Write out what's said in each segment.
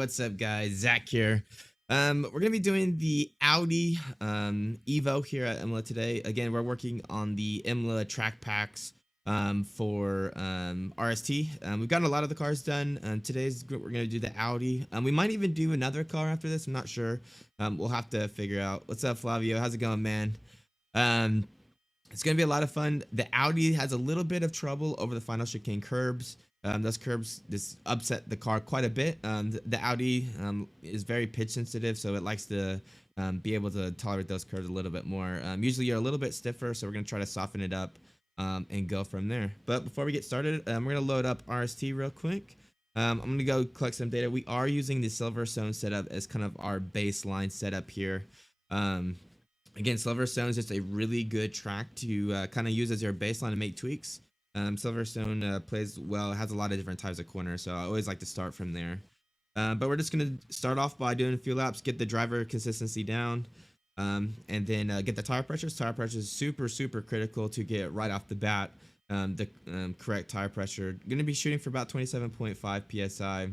What's up, guys? Zach here. We're gonna be doing the Audi Evo here at Imola today. Again, we're working on the Imola track packs for RST. We've gotten a lot of the cars done. We're gonna do the Audi. We might even do another car after this. I'm not sure. We'll have to figure out. What's up, Flavio? How's it going, man? It's gonna be a lot of fun. The Audi has a little bit of trouble over the final chicane curbs. Those curbs just upset the car quite a bit. The Audi is very pitch sensitive, so it likes to be able to tolerate those curves a little bit more. Usually you're a little bit stiffer, so we're going to try to soften it up and go from there. But before we get started, we're going to load up RST real quick. I'm going to go collect some data. We are using the Silverstone setup as kind of our baseline setup here. Again, Silverstone is just a really good track to kind of use as your baseline to make tweaks. Silverstone plays well, has a lot of different types of corners, so I always like to start from there. But we're just going to start off by doing a few laps, get the driver consistency down, and then get the tire pressures. Tire pressure is super critical to get right off the bat. The correct tire pressure. Going to be shooting for about 27.5 psi.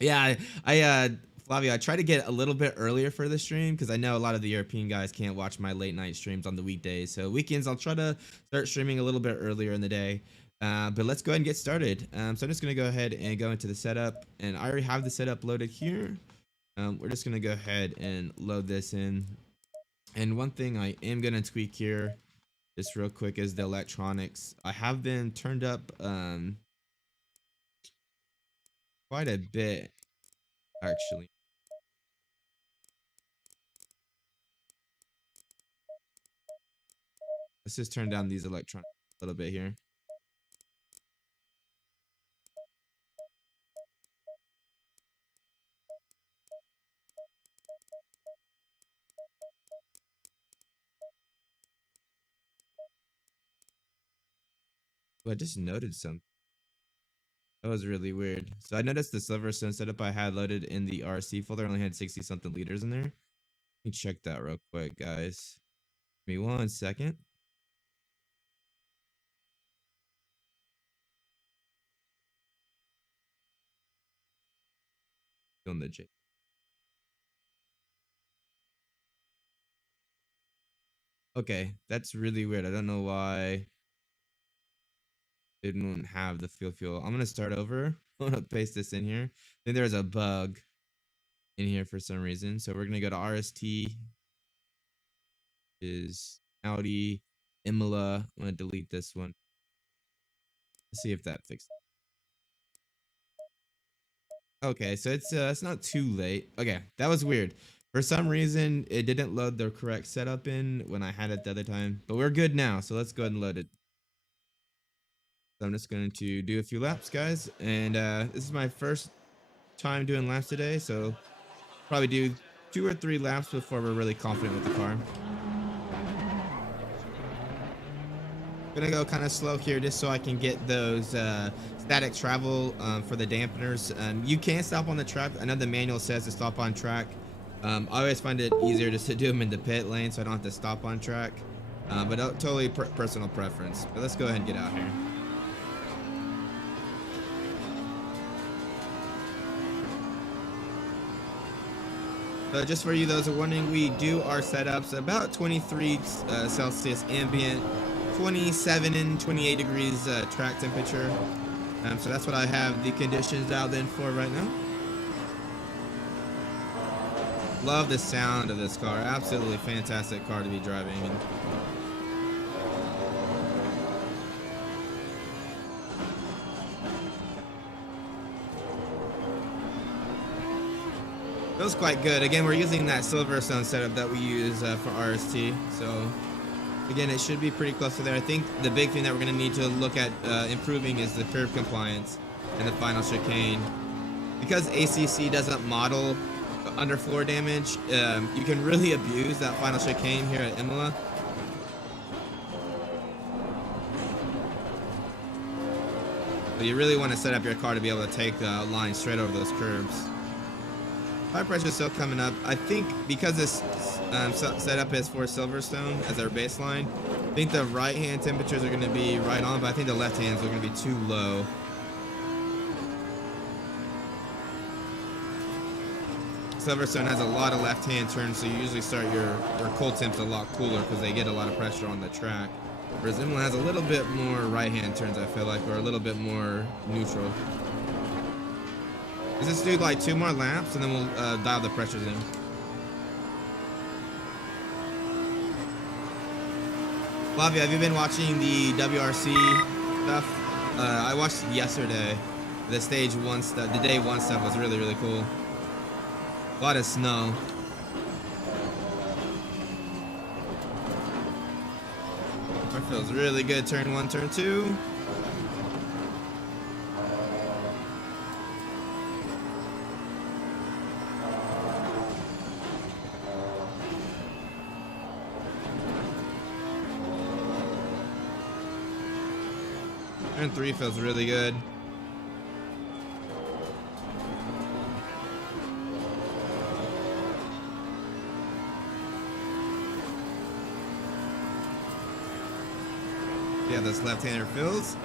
Yeah, Flavio, I try to get a little bit earlier for the stream because I know a lot of the European guys can't watch my late night streams on the weekdays. So weekends, I'll try to start streaming a little bit earlier in the day. But let's go ahead and get started. So I'm just going to go ahead and go into the setup. And I already have the setup loaded here. We're just going to go ahead and load this in. And one thing I am going to tweak here, just real quick, is the electronics. I have been turned up quite a bit, actually. Let's just turn down these electronics a little bit here. Well, I just noted something. That was really weird. So I noticed the Silverstone setup I had loaded in the RC folder only had 60 something liters in there. Let me check that real quick, guys. Give me 1 second. On the J. Okay, that's really weird. I don't know why it didn't have the fuel. I'm gonna start over. I'm gonna paste this in here. Then there's a bug in here for some reason. So we're gonna go to RST. Is Audi Imola. I'm gonna delete this one. Let's see if that fixed it. Okay, so it's not too late. Okay, that was weird. For some reason, it didn't load the correct setup in when I had it the other time. But we're good now, so let's go ahead and load it. So I'm just going to do a few laps, guys. And this is my first time doing laps today, so probably do 2 or 3 laps before we're really confident with the car. Gonna go kind of slow here just so I can get those static travel for the dampeners. You can stop on the track. I know the manual says to stop on track. I always find it easier just to do them in the pit lane so I don't have to stop on track. But totally personal preference. But let's go ahead and get out here. So just for you those who are wondering, we do our setups about 23 Celsius ambient, 27 and 28 degrees track temperature. So that's what I have the conditions dialed in for right now. Love the sound of this car. Absolutely fantastic car to be driving. Feels quite good. Again, we're using that Silverstone setup that we use for RST. So again, it should be pretty close to there. I think the big thing that we're going to need to look at improving is the curb compliance and the final chicane. Because ACC doesn't model underfloor damage, you can really abuse that final chicane here at Imola. So you really want to set up your car to be able to take a line straight over those curbs. Tire pressure is still coming up. I think because this setup is for Silverstone as our baseline, I think the right hand temperatures are going to be right on, but I think the left hands are going to be too low. Silverstone has a lot of left-hand turns, so you usually start your cold temps a lot cooler because they get a lot of pressure on the track. Whereas Imola has a little bit more right-hand turns, I feel like, or a little bit more neutral. Let's just do like 2 more laps, and then we'll dial the pressures in. Flavia, have you been watching the WRC stuff? I watched it yesterday. The stage 1 stuff, the day 1 stuff was really, really cool. A lot of snow. That feels really good. Turn 1, turn 2. Turn 3 feels really good. Yeah, this left-hander feels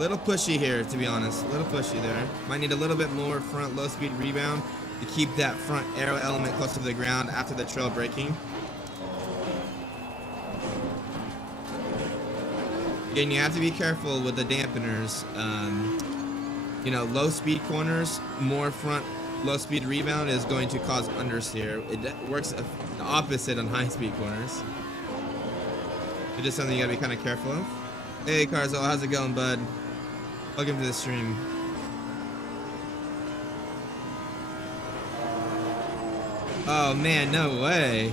little pushy here, to be honest. A little pushy there. Might need a little bit more front low-speed rebound to keep that front aero element close to the ground after the trail braking. Again, you have to be careful with the dampeners. You know, low-speed corners, more front low-speed rebound is going to cause understeer. It works the opposite on high-speed corners. It's just something you gotta be kind of careful of. Hey, Carzo, how's it going, bud? Welcome to the stream. Oh man, no way.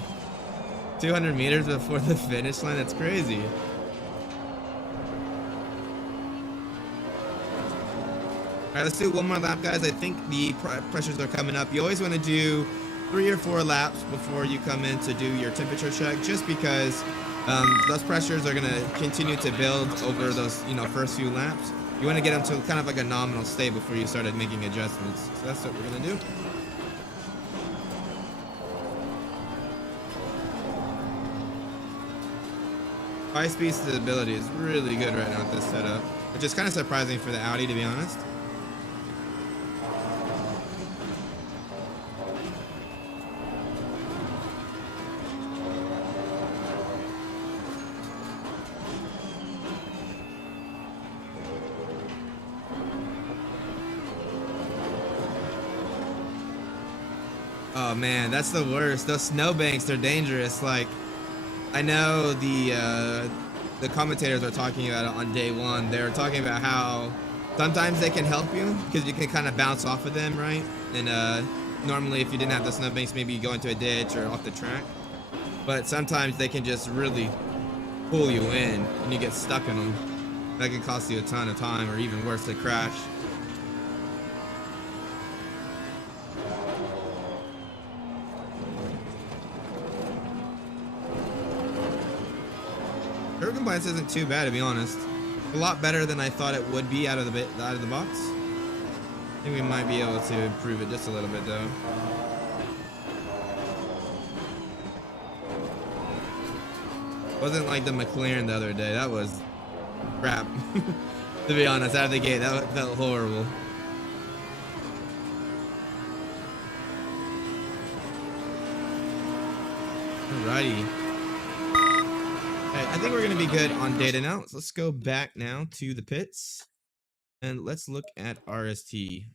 200 meters before the finish line, that's crazy. Alright, let's do 1 more lap, guys. I think the pressures are coming up. You always want to do 3 or 4 laps before you come in to do your temperature check, just because those pressures are going to continue to build over those, you know, first few laps. You want to get them to kind of like a nominal state before you started making adjustments. So that's what we're going to do. High speed stability is really good right now with this setup, which is kind of surprising for the Audi, to be honest. Oh man, that's the worst. Those snowbanks, they're dangerous. Like, I know the commentators are talking about it on day 1. They're talking about how sometimes they can help you because you can kind of bounce off of them, right? And normally if you didn't have the snowbanks, maybe you go into a ditch or off the track. But sometimes they can just really pull you in and you get stuck in them. That can cost you a ton of time, or even worse, a crash. Curb compliance isn't too bad, to be honest. A lot better than I thought it would be out of the box. I think we might be able to improve it just a little bit, though. Wasn't like the McLaren the other day. That was crap. To be honest, out of the gate, that felt horrible. Alrighty. I think we're going to be good on data now. So let's go back now to the pits and let's look at RST.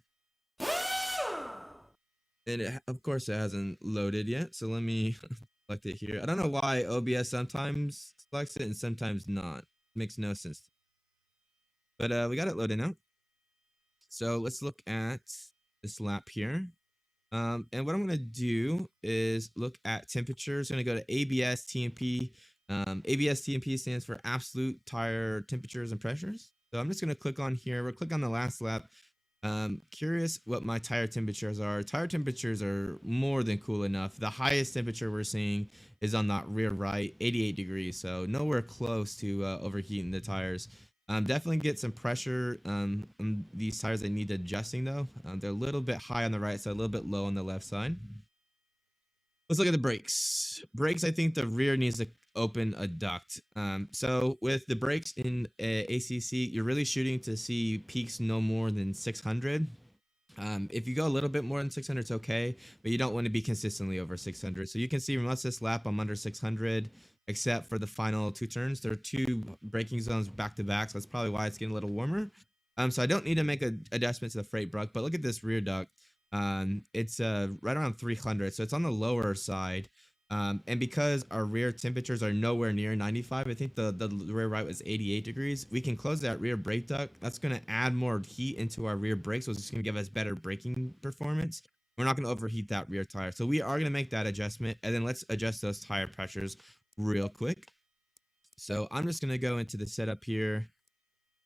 And of course it hasn't loaded yet, so let me select it here. I don't know why OBS sometimes selects it and sometimes not. It makes no sense. But we got it loaded now. So let's look at this lap here. And what I'm going to do is look at temperatures. I'm going to go to ABS TMP. ABS TMP stands for absolute tire temperatures and pressures. So I'm just going to click on here. We'll click on the last lap. Curious what my tire temperatures are. Tire temperatures are more than cool enough. The highest temperature we're seeing is on that rear right, 88 degrees. So nowhere close to overheating the tires. Definitely get some pressure on these tires that need adjusting though. They're a little bit high on the right side, a little bit low on the left side. Let's look at the brakes. Brakes, I think the rear needs to open a duct. So with the brakes in ACC, you're really shooting to see peaks no more than 600. If you go a little bit more than 600, it's okay, but you don't want to be consistently over 600. So you can see from us this lap, I'm under 600, except for the final 2 turns. There are 2 braking zones back to back, so that's probably why it's getting a little warmer. So I don't need to make an adjustment to the freight brake, but look at this rear duct. It's right around 300, so it's on the lower side. And because our rear temperatures are nowhere near 95, I think the rear right was 88 degrees. We can close that rear brake duct. That's going to add more heat into our rear brakes, so it's just going to give us better braking performance. We're not going to overheat that rear tire. So we are going to make that adjustment, and then let's adjust those tire pressures real quick. So I'm just going to go into the setup here.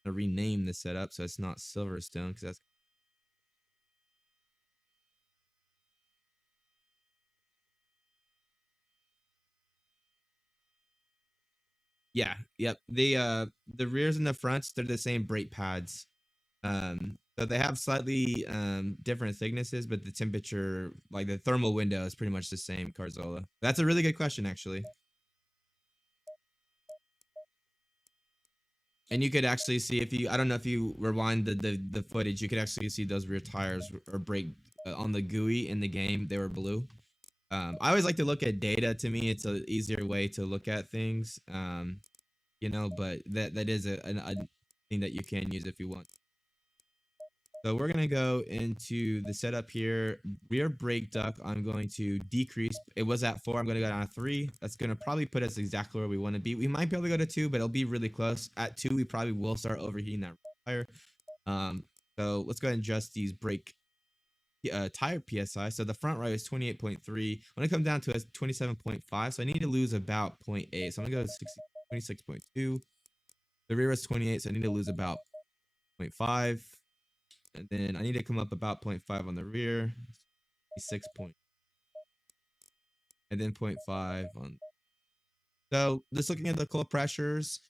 I'm going to rename the setup so it's not Silverstone, because that's yep. The rears and the fronts, they're the same brake pads. So they have slightly different thicknesses, but the temperature, like the thermal window, is pretty much the same, Carzola. That's a really good question, actually. And you could actually see, if you, I don't know if you rewind the footage, you could actually see those rear tires or brake on the GUI in the game. They were blue. I always like to look at data. To me, it's an easier way to look at things. You know, but that is a thing that you can use if you want. So we're gonna go into the setup here. Rear brake duct, I'm going to decrease. It was at 4. I'm gonna go down to 3. That's gonna probably put us exactly where we want to be. We might be able to go to 2, but it'll be really close. At 2, we probably will start overheating that tire. So let's go ahead and adjust these brake tire PSI. So the front right is 28.3. When it comes down to 27.5, so I need to lose about 0.8. So I'm gonna go to 26.2. The rear is 28, so I need to lose about 0.5. And then I need to come up about 0.5 on the rear. 6 point. And then 0.5 on. So just looking at the coil pressures,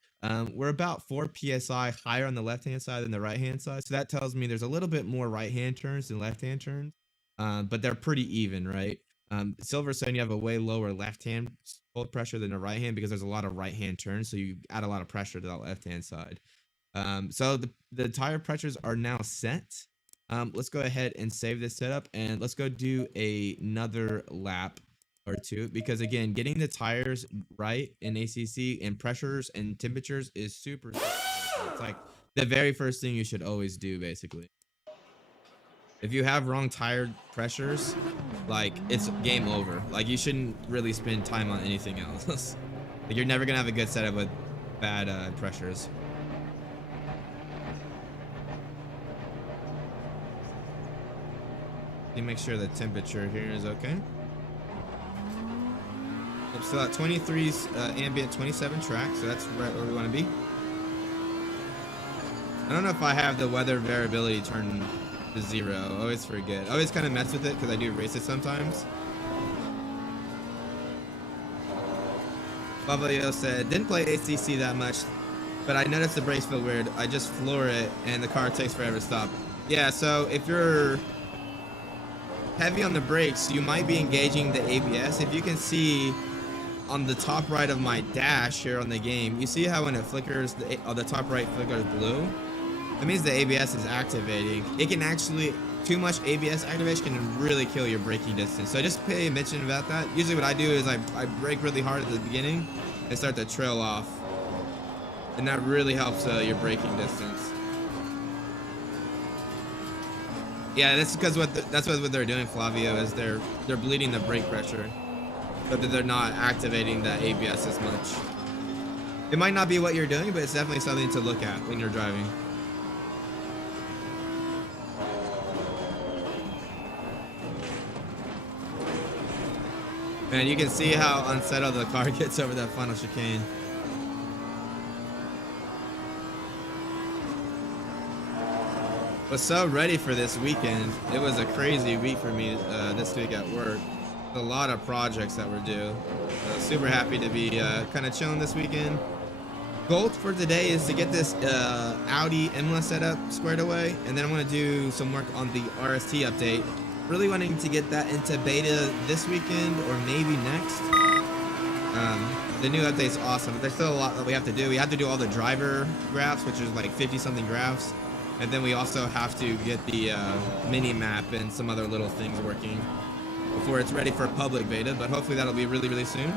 we're about 4 psi higher on the left-hand side than the right-hand side. So that tells me there's a little bit more right-hand turns than left-hand turns, but they're pretty even, right? Silverstone, you have a way lower left-hand coil pressure than the right-hand because there's a lot of right-hand turns, so you add a lot of pressure to that left-hand side. So the tire pressures are now set. Let's go ahead and save this setup, and let's go do another lap or 2, because again, getting the tires right in ACC and pressures and temperatures is super important. It's like the very first thing you should always do, basically. If you have wrong tire pressures, like, it's game over. Like, you shouldn't really spend time on anything else. Like, you're never gonna have a good setup with bad pressures. Let me make sure the temperature here is okay. Yep, so at 23's ambient, 27 track, so that's right where we want to be. I don't know if I have the weather variability turned to 0. I always forget. I always kind of mess with it because I do race it sometimes. Babalio said, didn't play ACC that much, but I noticed the brakes feel weird. I just floor it and the car takes forever to stop. Yeah, so if you're heavy on the brakes, you might be engaging the ABS. If you can see on the top right of my dash here on the game, you see how when it flickers, the top right flickers blue? That means the ABS is activating. It can actually, too much ABS activation can really kill your braking distance. So just pay attention about that. Usually what I do is I brake really hard at the beginning and start to trail off. And that really helps your braking distance. Yeah, that's because that's what they're doing, Flavio, is they're bleeding the brake pressure, but they're not activating the ABS as much. It might not be what you're doing, but it's definitely something to look at when you're driving. And you can see how unsettled the car gets over that final chicane. Was so ready for this weekend. It was a crazy week for me this week at work. A lot of projects that were due. Super happy to be kind of chilling this weekend. Goal for today is to get this Audi Imola setup squared away, and then I'm going to do some work on the RST update. Really wanting to get that into beta this weekend or maybe next. The new update's awesome, but there's still a lot that we have to do. We have to do all the driver graphs, which is like 50 something graphs. And then we also have to get the mini map and some other little things working before it's ready for public beta, but hopefully that'll be really, really soon.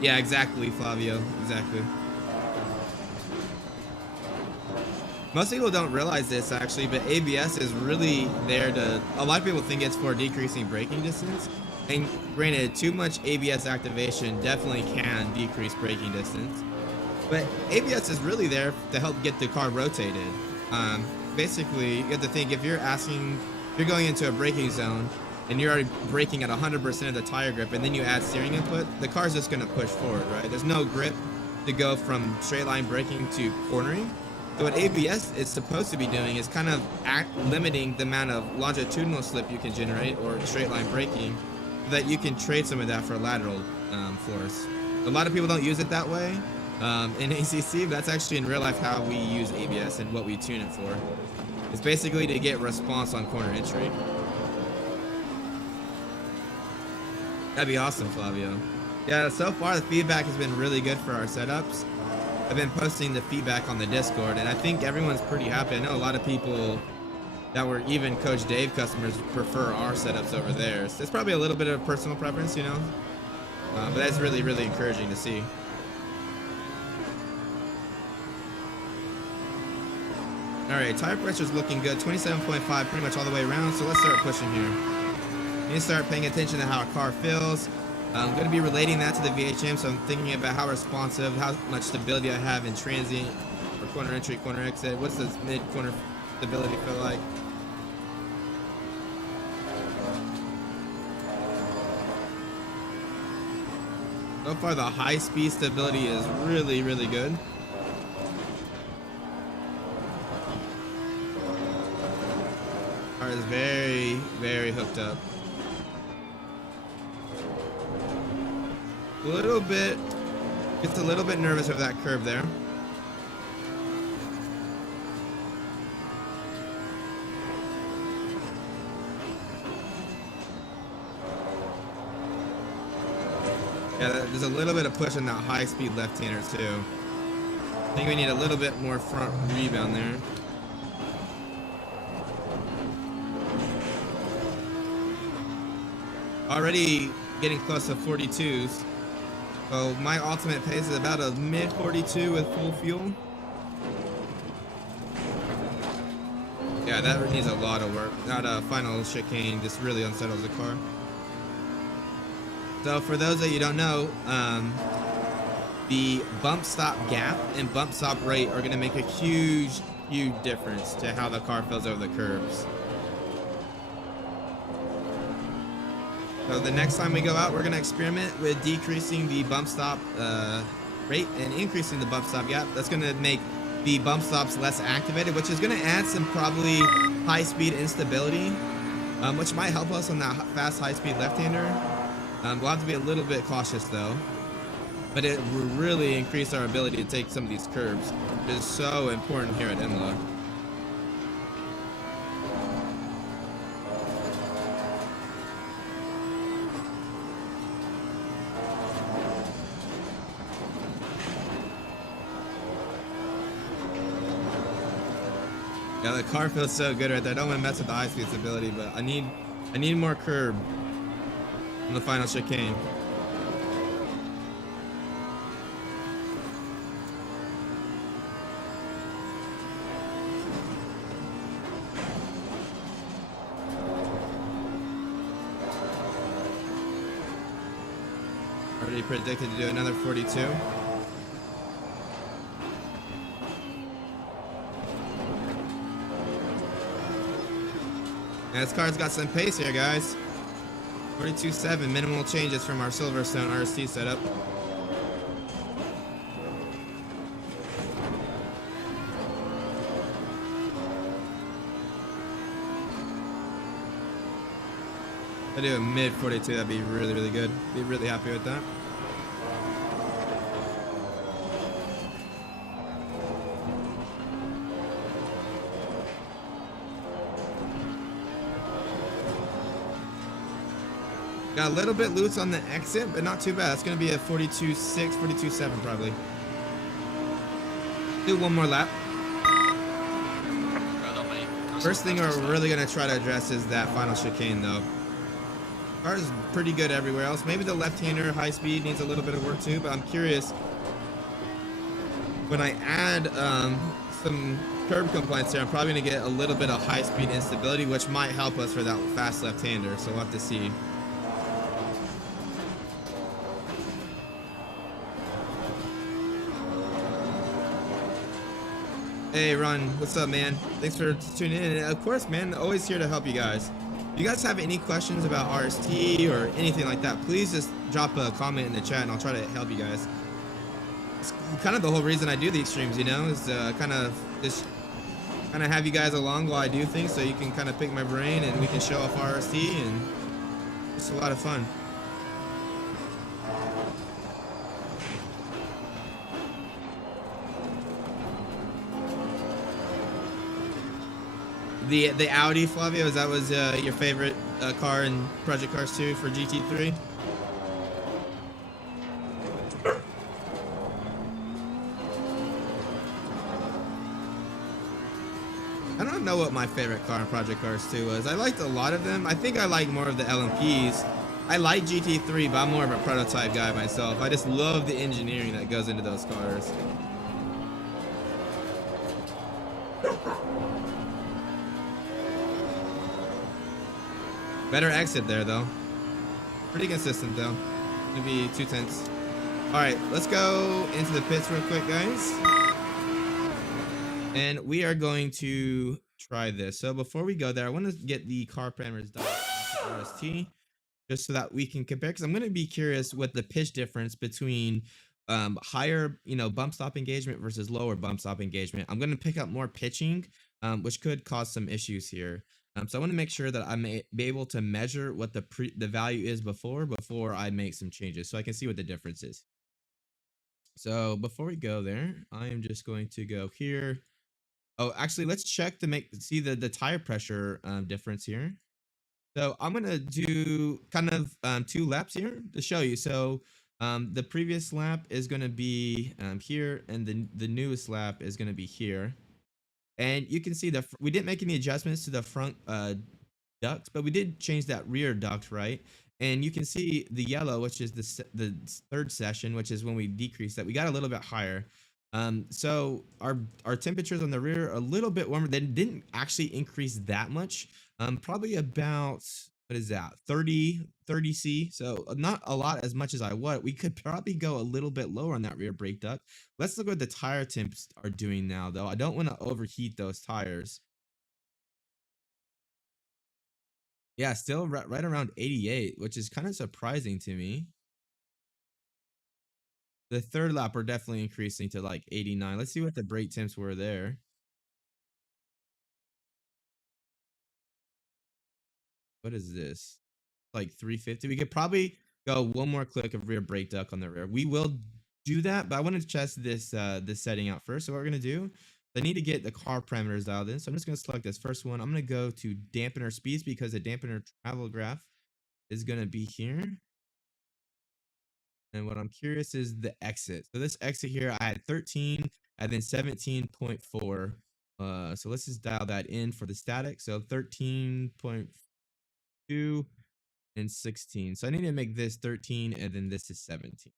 Yeah, exactly, Flavio, exactly. Most people don't realize this actually, but ABS is really there to, a lot of people think it's for decreasing braking distance. And granted, too much ABS activation definitely can decrease braking distance. But ABS is really there to help get the car rotated. Basically, you have to think, if you're going into a braking zone and you're already braking at 100% of the tire grip, and then you add steering input, the car's just going to push forward, right? There's no grip to go from straight line braking to cornering. So what ABS is supposed to be doing is kind of limiting the amount of longitudinal slip you can generate, or straight line braking, so that you can trade some of that for lateral force. A lot of people don't use it that way in ACC, but that's actually in real life how we use ABS and what we tune it for. It's basically to get response on corner entry. That'd be awesome, Flavio. Yeah, so far the feedback has been really good for our setups. I've been posting the feedback on the Discord, and I think everyone's pretty happy. I know a lot of people that were even Coach Dave customers prefer our setups over theirs. It's probably a little bit of personal preference, you know, but that's really, really encouraging to see. All right, tire pressure is looking good, 27.5 pretty much all the way around, so let's start pushing here. You need to start paying attention to how a car feels. I'm going to be relating that to the VHM, so I'm thinking about how responsive, how much stability I have in transient or corner entry, corner exit. What's this mid-corner stability feel like? So far, the high-speed stability is really, really good. Car is very, very hooked up. A little bit, gets a little bit nervous of that curve there. Yeah, there's a little bit of push in that high-speed left-hander too. I think we need a little bit more front rebound there. Already getting close to 42s. So my ultimate pace is about a mid 42 with full fuel. Yeah, that needs a lot of work. That final chicane just really unsettles the car. So for those that you don't know, the bump stop gap and bump stop rate are going to make a huge, huge difference to how the car feels over the curbs. So the next time we go out, we're going to experiment with decreasing the bump stop rate and increasing the bump stop gap. That's going to make the bump stops less activated, which is going to add some probably high-speed instability, which might help us on that fast high-speed left-hander. We'll have to be a little bit cautious though, but it will really increase our ability to take some of these curves, which is so important here at Imola. Yeah, the car feels so good right there. I don't want to mess with the high-speed stability, but I need more curb on the final chicane. Already predicted to do another 42. And this car's got some pace here, guys. 42.7, minimal changes from our Silverstone RST setup. If I do a mid 42, that'd be really, really good. Be really happy with that. Got a little bit loose on the exit, but not too bad. It's going to be a 42.6, 42.7 probably. Do one more lap. First thing we're really gonna try to address is that final chicane though. Car is pretty good everywhere else. Maybe the left-hander high speed needs a little bit of work too, but I'm curious when I add some curb compliance here, I'm probably gonna get a little bit of high speed instability, which might help us for that fast left-hander. So we'll have to see. Hey Ron, what's up, man? Thanks for tuning in. And of course, man, always here to help you guys. If you guys have any questions about RST or anything like that, please just drop a comment in the chat and I'll try to help you guys. It's kind of the whole reason I do these streams, you know, is kind of have you guys along while I do things so you can kind of pick my brain and we can show off RST, and it's a lot of fun. The Audi, Flavio, that was your favorite car in Project Cars 2 for GT3? I don't know what my favorite car in Project Cars 2 was. I liked a lot of them. I think I like more of the LMPs. I like GT3, but I'm more of a prototype guy myself. I just love the engineering that goes into those cars. Better exit there, though. Pretty consistent, though. Gonna be 2/10. All right, let's go into the pits real quick, guys. And we are going to try this. So before we go there, I want to get the car parameters done on RST, just so that we can compare. Because I'm going to be curious what the pitch difference between higher, bump stop engagement versus lower bump stop engagement. I'm going to pick up more pitching, which could cause some issues here. So I want to make sure that I may be able to measure what the value is before I make some changes, so I can see what the difference is. So before we go there, I am just going to go here. Oh, actually, let's check to see the tire pressure difference here. So I'm gonna do kind of 2 laps here to show you. So the previous lap is gonna be here, and the newest lap is gonna be here. And you can see we didn't make any adjustments to the front duct, but we did change that rear duct, right? And you can see the yellow, which is the third session, which is when we decreased that. We got a little bit higher. So our temperatures on the rear are a little bit warmer. They didn't actually increase that much. Probably about, what is that, 30 C. So not a lot as much as I want. We could probably go a little bit lower on that rear brake duct. Let's look what the tire temps are doing now, though. I don't want to overheat those tires. Yeah, still right around 88, which is kind of surprising to me. The third lap are definitely increasing to like 89. Let's see what the brake temps were there. What is this? Like 350. We could probably go one more click of rear brake duct on the rear. We will do that, but I want to test this setting out first. So what we're gonna do, I need to get the car parameters dialed in. So I'm just gonna select this first one. I'm gonna go to dampener speeds because the dampener travel graph is gonna be here. And what I'm curious is the exit. So this exit here, I had 13 and then 17.4. So let's just dial that in for the static. So 13.2 and 16. So I need to make this 13 and then this is 17.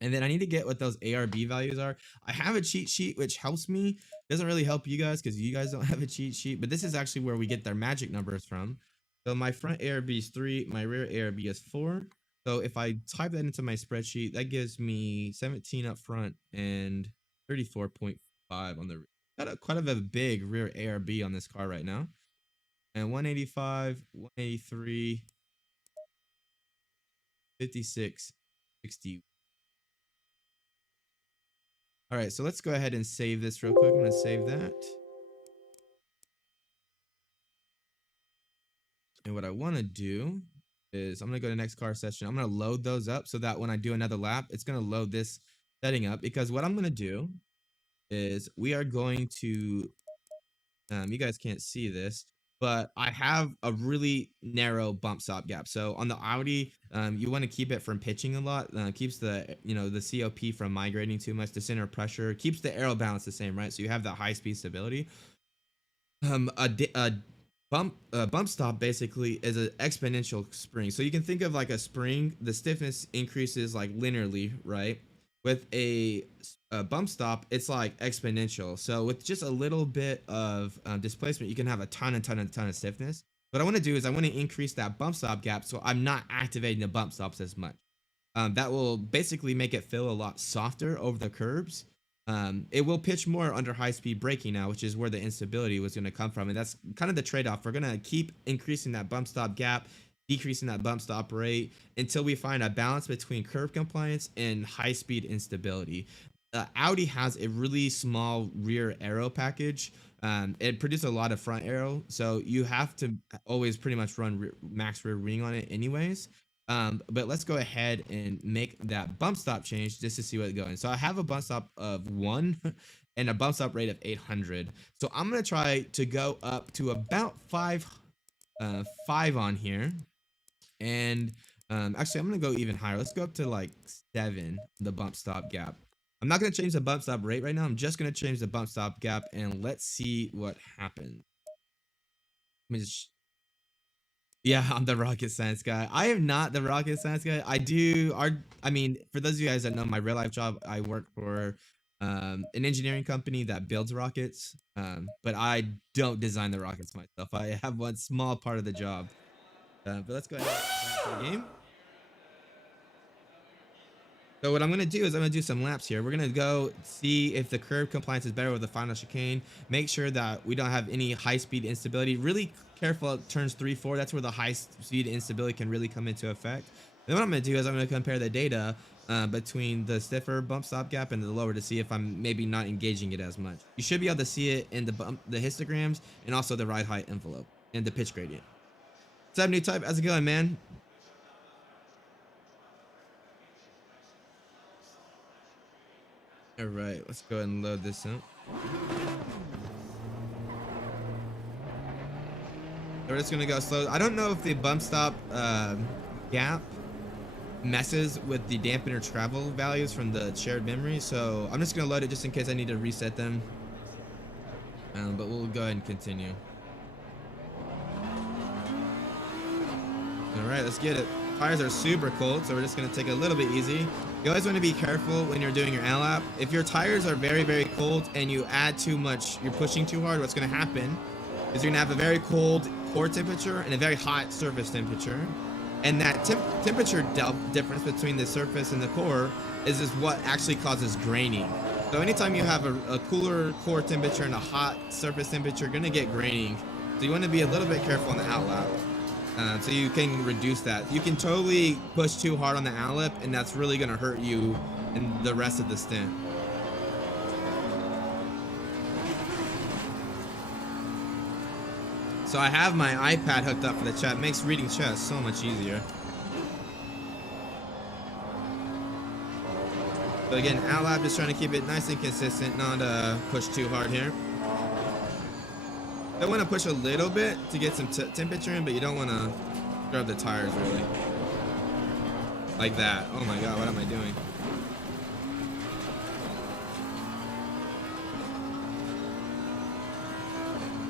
And then I need to get what those ARB values are. I have a cheat sheet which helps me. Doesn't really help you guys because you guys don't have a cheat sheet, but this is actually where we get their magic numbers from. So my front ARB is 3, my rear ARB is 4. So if I type that into my spreadsheet, that gives me 17 up front and 34.5 on the rear. Got quite a big rear ARB on this car right now. And 185, 183, 56, 60. All right, so let's go ahead and save this real quick. I'm going to save that. And what I want to do is I'm going to go to next car session. I'm going to load those up so that when I do another lap, it's going to load this setting up. Because what I'm going to do is we are going to, you guys can't see this, but I have a really narrow bump stop gap. So on the Audi, you want to keep it from pitching a lot. Keeps the the COP from migrating too much, the center of pressure, keeps the aero balance the same, right? So you have that high speed stability. A bump stop basically is an exponential spring. So you can think of like a spring. The stiffness increases like linearly, right? With a bump stop, it's like exponential. So with just a little bit of displacement, you can have a ton of stiffness. What I want to do is I want to increase that bump stop gap, so I'm not activating the bump stops as much. That will basically make it feel a lot softer over the curbs. It will pitch more under high speed braking now, which is where the instability was going to come from. And that's kind of the trade off. We're going to keep increasing that bump stop gap, decreasing that bump stop rate until we find a balance between curb compliance and high speed instability. Audi has a really small rear aero package. It produces a lot of front aero, so you have to always pretty much run max rear wing on it anyways. But let's go ahead and make that bump stop change just to see what's going. So I have a bump stop of 1 and a bump stop rate of 800. So I'm going to try to go up to about 5 on here. And actually, I'm going to go even higher. Let's go up to like 7, the bump stop gap. I'm not going to change the bump stop rate right now. I'm just going to change the bump stop gap, and let's see what happens. Let me just... Yeah, I'm the rocket science guy. I am not the rocket science guy. I mean, for those of you guys that know my real life job, I work for an engineering company that builds rockets. But I don't design the rockets myself. I have one small part of the job. But let's go ahead and start the game. So what I'm going to do is I'm going to do some laps here. We're going to go see if the curb compliance is better with the final chicane. Make sure that we don't have any high speed instability. Really careful at turns 3, 4. That's where the high speed instability can really come into effect. Then what I'm going to do is I'm going to compare the data between the stiffer bump stop gap and the lower to see if I'm maybe not engaging it as much. You should be able to see it in the histograms and also the ride height envelope and the pitch gradient. What's up, new type? How's it going, man? All right, let's go ahead and load this up. We're just gonna go slow. I don't know if the bump stop gap messes with the dampener travel values from the shared memory, so I'm just gonna load it just in case I need to reset them. But we'll go ahead and continue. All right, let's get it. Tires are super cold, so we're just gonna take it a little bit easy. You always want to be careful when you're doing your lap. If your tires are very cold and you add too much, you're pushing too hard, what's going to happen is you're going to have a very cold core temperature and a very hot surface temperature. And that temperature difference between the surface and the core is what actually causes graining. So anytime you have a cooler core temperature and a hot surface temperature, you're going to get graining. So you want to be a little bit careful on the outlap. So you can reduce that. You can totally push too hard on the outlap, and that's really going to hurt you in the rest of the stint. So I have my iPad hooked up for the chat. It makes reading chat so much easier. So again, outlap, just trying to keep it nice and consistent, not push too hard here. I want to push a little bit to get some temperature in, but you don't want to scrub the tires really. Like that. Oh my god, what am I doing?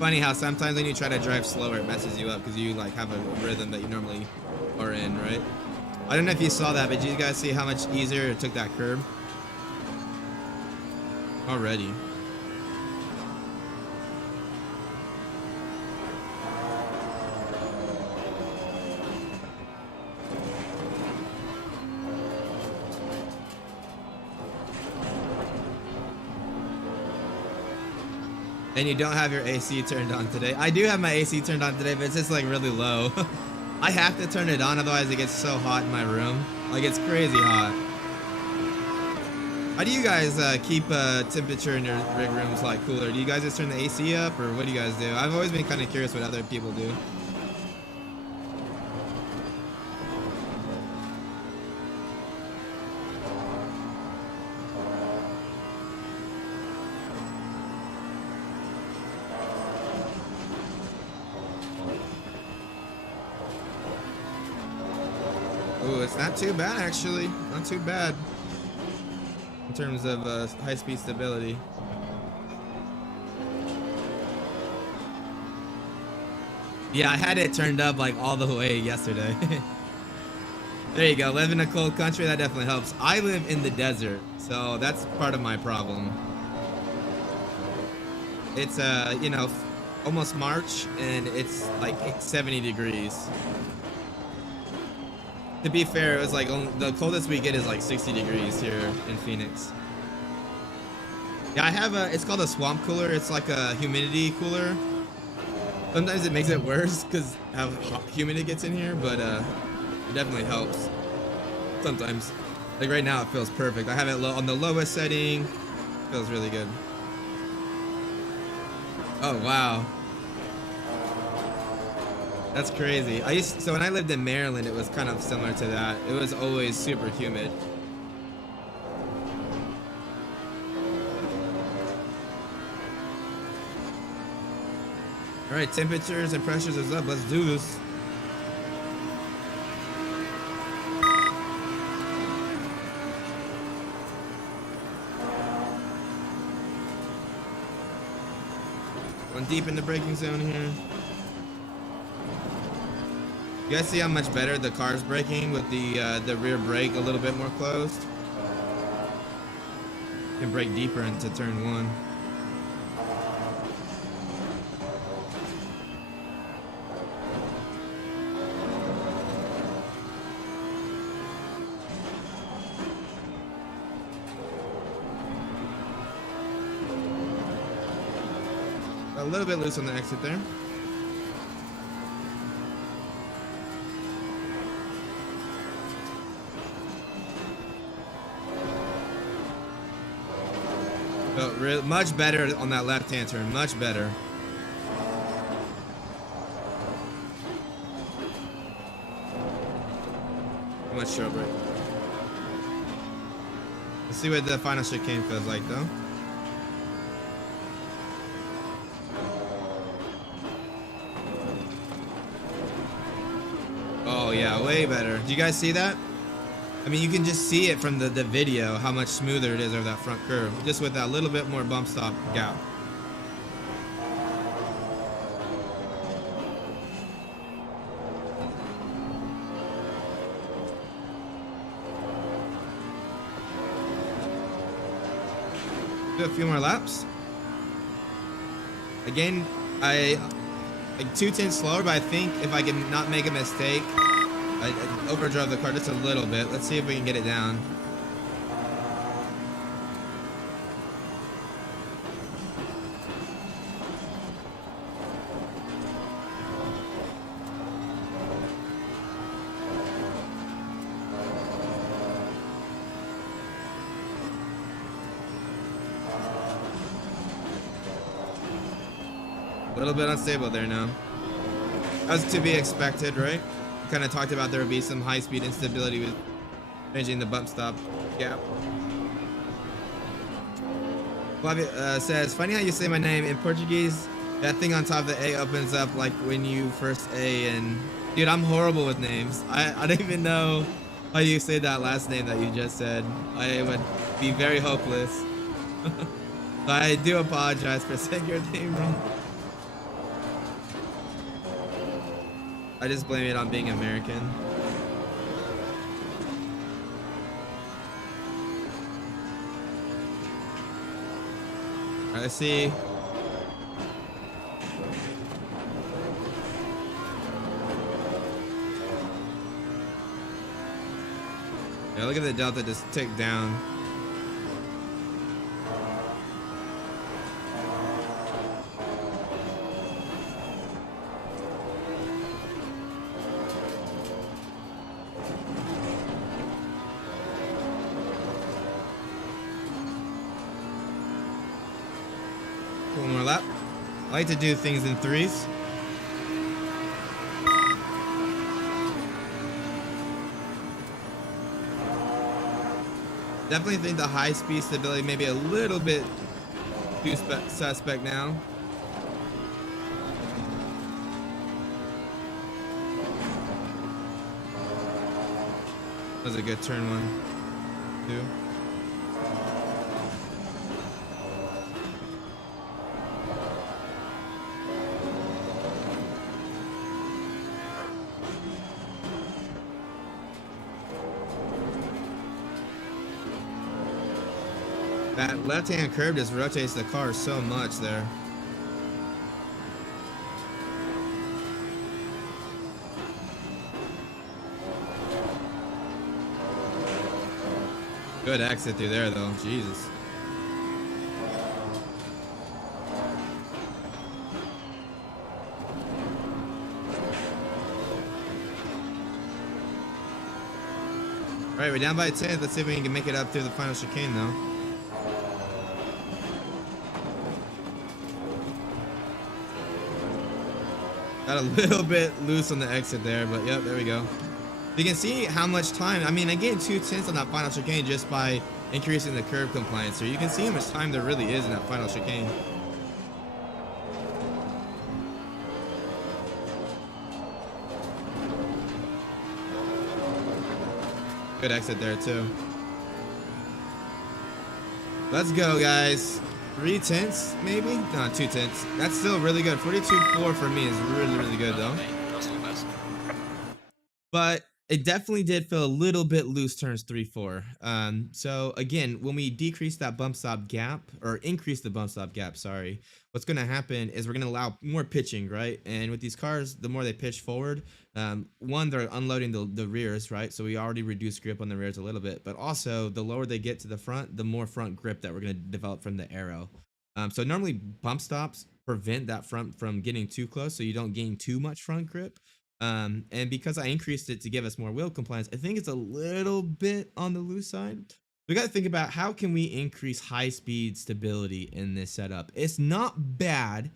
Funny how sometimes when you try to drive slower, it messes you up because you like have a rhythm that you normally are in, right? I don't know if you saw that, but did you guys see how much easier it took that curb? Already. And you don't have your AC turned on today. I do have my AC turned on today, but it's just like really low. I have to turn it on, otherwise it gets so hot in my room. Like it's crazy hot. How do you guys keep temperature in your rig rooms like cooler? Do you guys just turn the AC up, or what do you guys do? I've always been kind of curious what other people do. Not too bad, actually. Not too bad in terms of high-speed stability. Yeah, I had it turned up like all the way yesterday. There you go. Live in a cold country, that definitely helps. I live in the desert, so that's part of my problem. It's you know, almost March and it's like 70 degrees. To be fair, it was like the coldest we get is like 60 degrees here in Phoenix. Yeah, I have it's called a swamp cooler. It's like a humidity cooler. Sometimes it makes it worse because how humid it gets in here, but it definitely helps. Sometimes, like right now, it feels perfect. I have it on the lowest setting. Feels really good. Oh wow, that's crazy. So when I lived in Maryland, it was kind of similar to that. It was always super humid. All right, temperatures and pressures is up. Let's do this. Going deep in the braking zone here. You guys see how much better the car's braking with the rear brake a little bit more closed? You can brake deeper into turn one. A little bit loose on the exit there. But much better on that left-hand turn, much better. Too much show brake. Let's see what the final chicane feels like though. Oh yeah, way better. Do you guys see that? I mean, you can just see it from the video how much smoother it is over that front curve, just with that little bit more bump stop gap. Do a few more laps. Again, I like 210 slower, but I think if I can not make a mistake, I overdrove the car just a little bit. Let's see if we can get it down. A little bit unstable there now. That was to be expected, right? Kind of talked about there would be some high-speed instability with changing the bump stop gap. Flavia says, funny how you say my name in Portuguese. That thing on top of the A opens up like when you first A, and dude, I'm horrible with names. I don't even know how you say that last name that you just said. I would be very hopeless. So I do apologize for saying your name wrong. I just blame it on being American. Alright, let's see. Yeah, look at the delta just tick down. One more lap. I like to do things in threes. Definitely think the high speed stability may be a little bit too suspect now. was a good turn one, too. That left-hand curve just rotates the car so much there. Good exit through there, though. Jesus. All right, we're down by 10th. Let's see if we can make it up through the final chicane, though. Got a little bit loose on the exit there, but yep, there we go. You can see how much time. I mean, I gained 2/10 on that final chicane just by increasing the curb compliance. So you can see how much time there really is in that final chicane. Good exit there too. Let's go, guys. 3/10 maybe? No, 2/10. That's still really good. 42.4 for me is really, really good though. But it definitely did feel a little bit loose turns 3-4. So again, when we decrease that bump stop gap or increase the bump stop gap, sorry, what's going to happen is we're going to allow more pitching, right? And with these cars, the more they pitch forward, one, they're unloading the rears, right? So we already reduced grip on the rears a little bit, but also the lower they get to the front, the more front grip that we're going to develop from the aero. So normally bump stops prevent that front from getting too close, so you don't gain too much front grip. And because I increased it to give us more wheel compliance, I think it's a little bit on the loose side. We got to think about how can we increase high speed stability in this setup. It's not bad,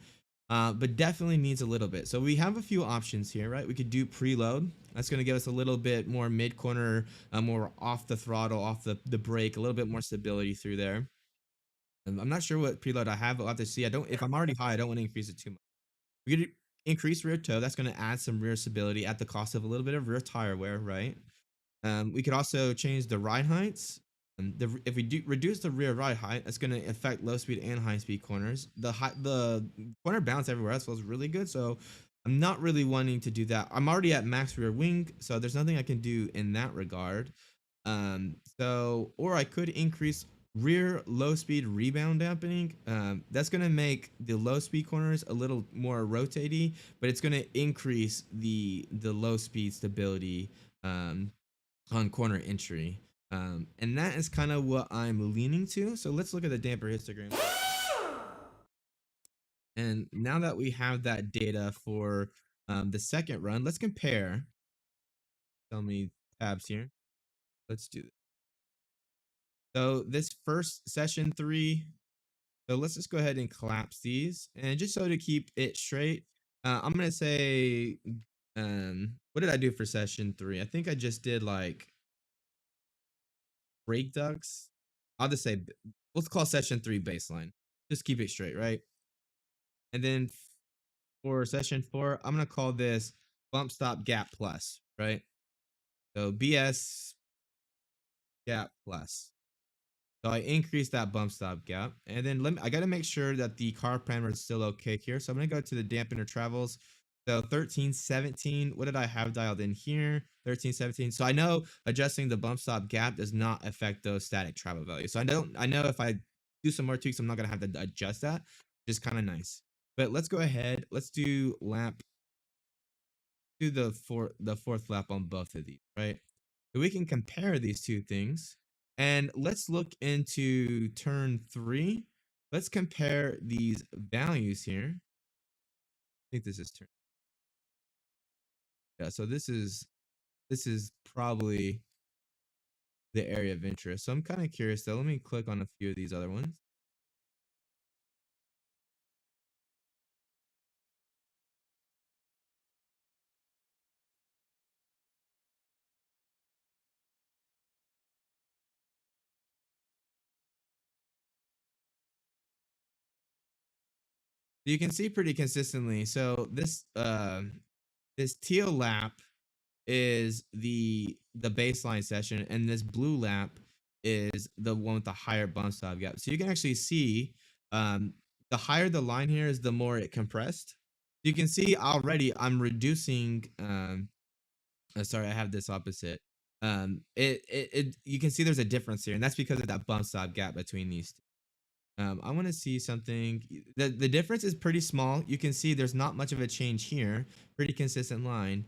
but definitely needs a little bit. So we have a few options here, right? We could do preload. That's going to give us a little bit more mid corner, more off the throttle, off the brake, a little bit more stability through there. I'm not sure what preload I have. I'll have to see. If I'm already high, I don't want to increase it too much. We could increase rear toe. That's going to add some rear stability at the cost of a little bit of rear tire wear, right? We could also change the ride heights. If we do reduce the rear ride height, that's going to affect low speed and high speed corners. The corner bounce everywhere else feels really good, so I'm not really wanting to do that. I'm already at max rear wing, so there's nothing I can do in that regard. Or I could increase rear low speed rebound dampening. That's going to make the low speed corners a little more rotatey, but it's going to increase the low speed stability on corner entry. And that is kind of what I'm leaning to. So let's look at the damper histogram. And now that we have that data for the second run, let's compare. Tell me tabs here. Let's do this. So this first session 3. So let's just go ahead and collapse these. And just so to keep it straight, I'm going to say, what did I do for session 3? I think I just did like brake ducts. I'll just say, let's call session 3 baseline. Just keep it straight, right? And then for session 4, I'm going to call this bump stop gap plus, right? So BS gap plus. So I increased that bump stop gap, and then I got to make sure that the car parameter is still okay here. So I'm going to go to the dampener travels. So 13, 17, what did I have dialed in here? 13, 17. So I know adjusting the bump stop gap does not affect those static travel values. So I know if I do some more tweaks, I'm not going to have to adjust that, which is kind of nice. But let's go ahead. Let's do the fourth lap on both of these, right? So we can compare these two things. And let's look into turn 3. Let's compare these values here. I think this is turn. Yeah, so this is probably the area of interest. So I'm kind of curious though. Let me click on a few of these other ones. You can see pretty consistently. So this teal lap is the baseline session, and this blue lap is the one with the higher bump stop gap. So you can actually see um, the higher the line here is, the more it compressed. You can see already I'm reducing. Sorry, I have this opposite. You can see there's a difference here, and that's because of that bump stop gap between these two. I want to see something. The difference is pretty small. You can see there's not much of a change here. Pretty consistent line.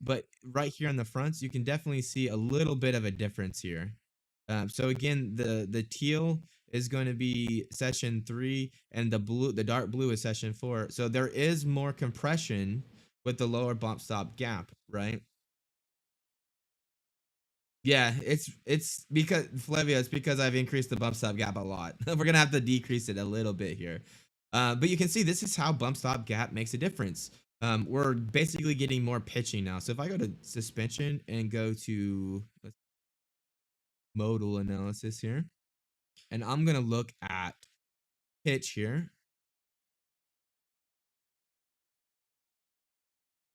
But right here on the fronts, you can definitely see a little bit of a difference here. So again, the teal is going to be session 3, and the dark blue is session 4. So there is more compression with the lower bump stop gap, right? Yeah, it's because Flavia, it's because I've increased the bump stop gap a lot. We're gonna have to decrease it a little bit here. But you can see this is how bump stop gap makes a difference. We're basically getting more pitching now. So if I go to suspension and go to modal analysis here, and I'm gonna look at pitch here.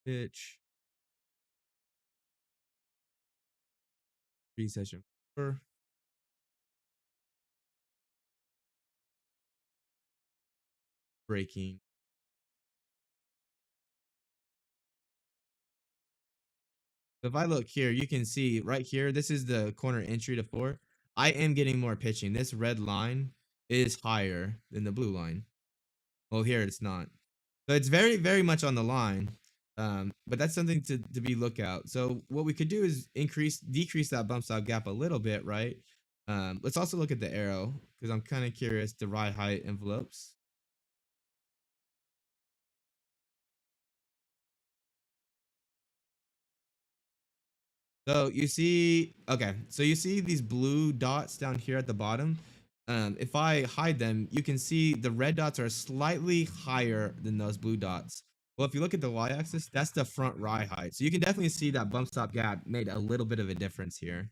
Pitch, session 4, braking. So if I look here, you can see right here, this is the corner entry to 4. I am getting more pitching. This red line is higher than the blue line. Well, here it's not. So it's very, very much on the line. But that's something to be look out. So what we could do is decrease that bump stop gap a little bit, right? Let's also look at the aero, because I'm kind of curious the ride height envelopes. So you see, okay, so you see these blue dots down here at the bottom. If I hide them, you can see the red dots are slightly higher than those blue dots. Well, if you look at the y-axis, that's the front ride height. So you can definitely see that bump stop gap made a little bit of a difference here.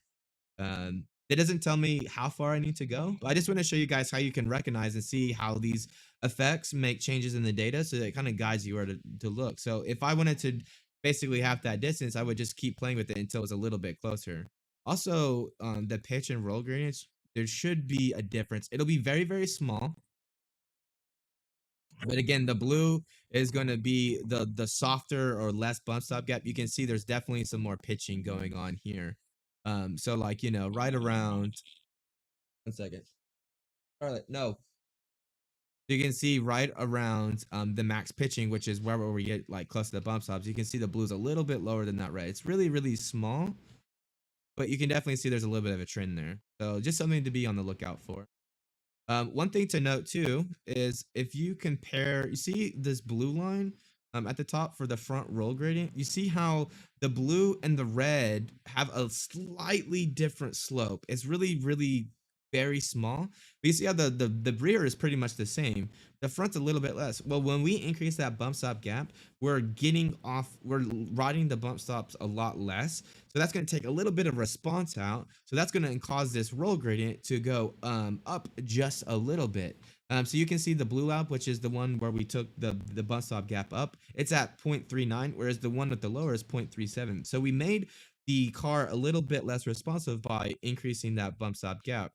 It doesn't tell me how far I need to go, but I just want to show you guys how you can recognize and see how these effects make changes in the data, so that it kind of guides you where to look. So if I wanted to basically have that distance, I would just keep playing with it until it's a little bit closer. Also, the pitch and roll gradients, there should be a difference. It'll be very, very small. But again, the blue is going to be the softer or less bump stop gap. You can see there's definitely some more pitching going on here. So like, right around 1 second. Charlotte, no. You can see right around the max pitching, which is where we get like close to the bump stops. You can see the blue's a little bit lower than that red. It's really, really small, but you can definitely see there's a little bit of a trend there. So just something to be on the lookout for. One thing to note too is if you compare, you see this blue line at the top for the front roll gradient, you see how the blue and the red have a slightly different slope. It's really, really very small. But you see how the rear is pretty much the same. The front's a little bit less. Well, when we increase that bump stop gap, we're riding the bump stops a lot less. So that's going to take a little bit of response out. So that's going to cause this roll gradient to go up just a little bit. So you can see the blue lap, which is the one where we took the bump stop gap up. It's at 0.39, whereas the one with the lower is 0.37. So we made the car a little bit less responsive by increasing that bump stop gap.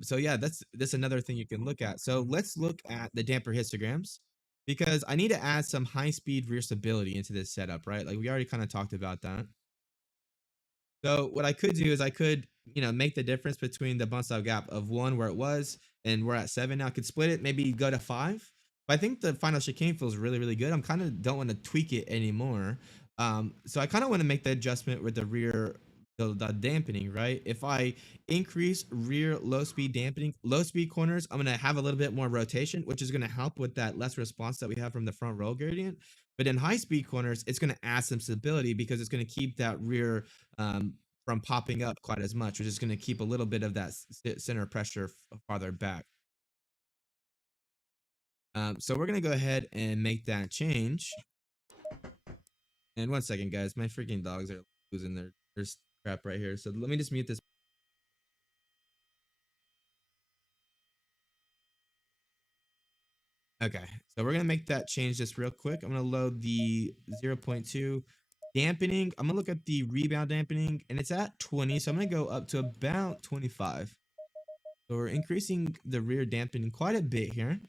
So yeah, that's another thing you can look at. So let's look at the damper histograms, because I need to add some high speed rear stability into this setup, right? Like we already kind of talked about that. So what I could do is I could, make the difference between the bump stop gap of 1 where it was and we're at 7 now. I could split it, maybe go to 5. But I think the final chicane feels really, really good. I'm kind of don't want to tweak it anymore. So I kind of want to make the adjustment with the rear, the dampening, right? If I increase rear low speed dampening, low speed corners, I'm gonna have a little bit more rotation, which is gonna help with that less response that we have from the front roll gradient. But in high speed corners, it's gonna add some stability because it's gonna keep that rear from popping up quite as much, which is going to keep a little bit of that center pressure farther back. So we're going to go ahead and make that change. And 1 second, guys, my freaking dogs are losing their crap right here. So let me just mute this. Okay, so we're going to make that change just real quick. I'm going to load the 0.2 dampening, I'm gonna look at the rebound dampening, and it's at 20, so I'm gonna go up to about 25. So we're increasing the rear dampening quite a bit here.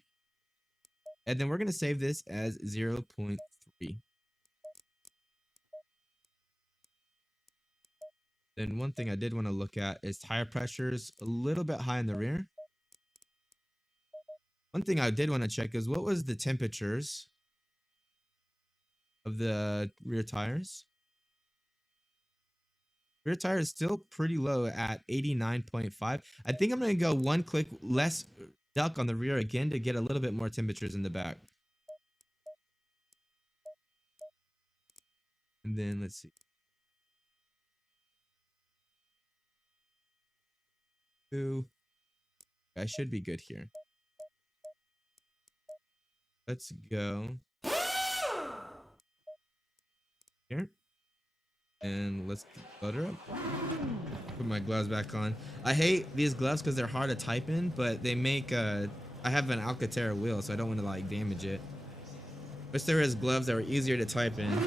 And then we're gonna save this as 0.3. Then one thing I did want to look at is tire pressures a little bit high in the rear. One thing I did want to check is what was the temperatures of the rear tires. Rear tire is still pretty low at 89.5. I think I'm going to go one click less duck on the rear again to get a little bit more temperatures in the back. And then let's see. I should be good here. Let's go here. And let's load her up. Put my gloves back on. I hate these gloves because they're hard to type in, but they make I have an Alcantara wheel, so I don't want to like damage it. Wish there was gloves that were easier to type in.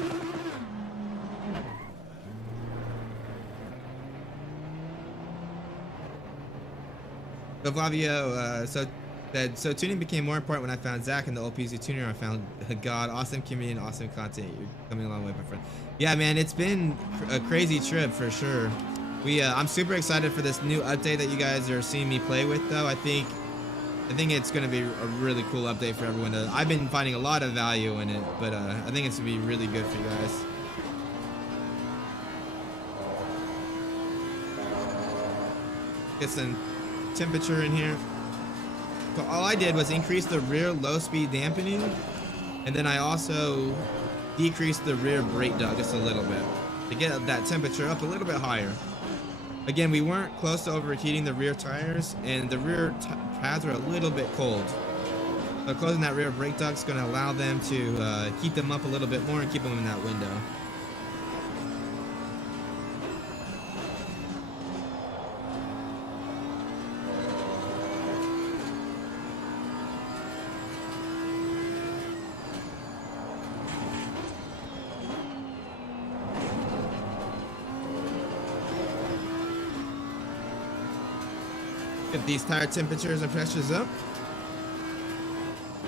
So Flavio, so tuning became more important when I found Zach in the old PC tuner. I found God, awesome community and awesome content. You're coming a long way, my friend. Yeah, man, it's been a crazy trip for sure. I'm super excited for this new update that you guys are seeing me play with, though. I think it's gonna be a really cool update for everyone. I've been finding a lot of value in it, but I think it's gonna be really good for you guys. Get some temperature in here. So all I did was increase the rear low speed dampening, and then I also decreased the rear brake duct just a little bit to get that temperature up a little bit higher. Again, we weren't close to overheating the rear tires, and the rear pads are a little bit cold. So closing that rear brake duct is going to allow them to heat them up a little bit more and keep them in that window. Get these tire temperatures and pressures up.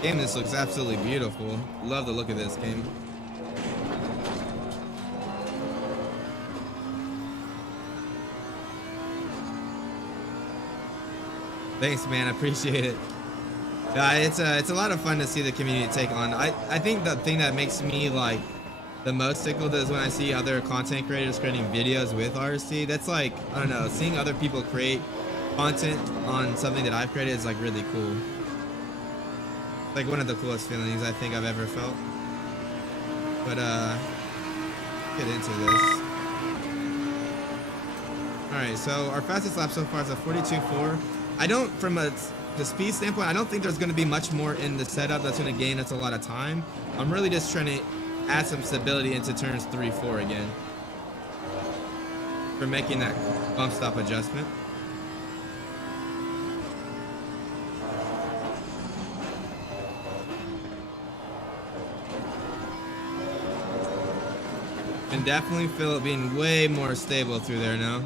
Game, this looks absolutely beautiful. Love the look of this game. Thanks, man. I appreciate it. It's a lot of fun to see the community take on. I think the thing that makes me like the most tickled is when I see other content creators creating videos with RST. That's like, I don't know, seeing other people create content on something that I've created is like really cool. Like one of the coolest feelings I think I've ever felt. But get into this. Alright, so our fastest lap so far is a 42.4. I don't, from the speed standpoint, I don't think there's going to be much more in the setup that's going to gain us a lot of time. I'm really just trying to add some stability into turns 3-4 again for making that bump stop adjustment. Can definitely feel it being way more stable through there now.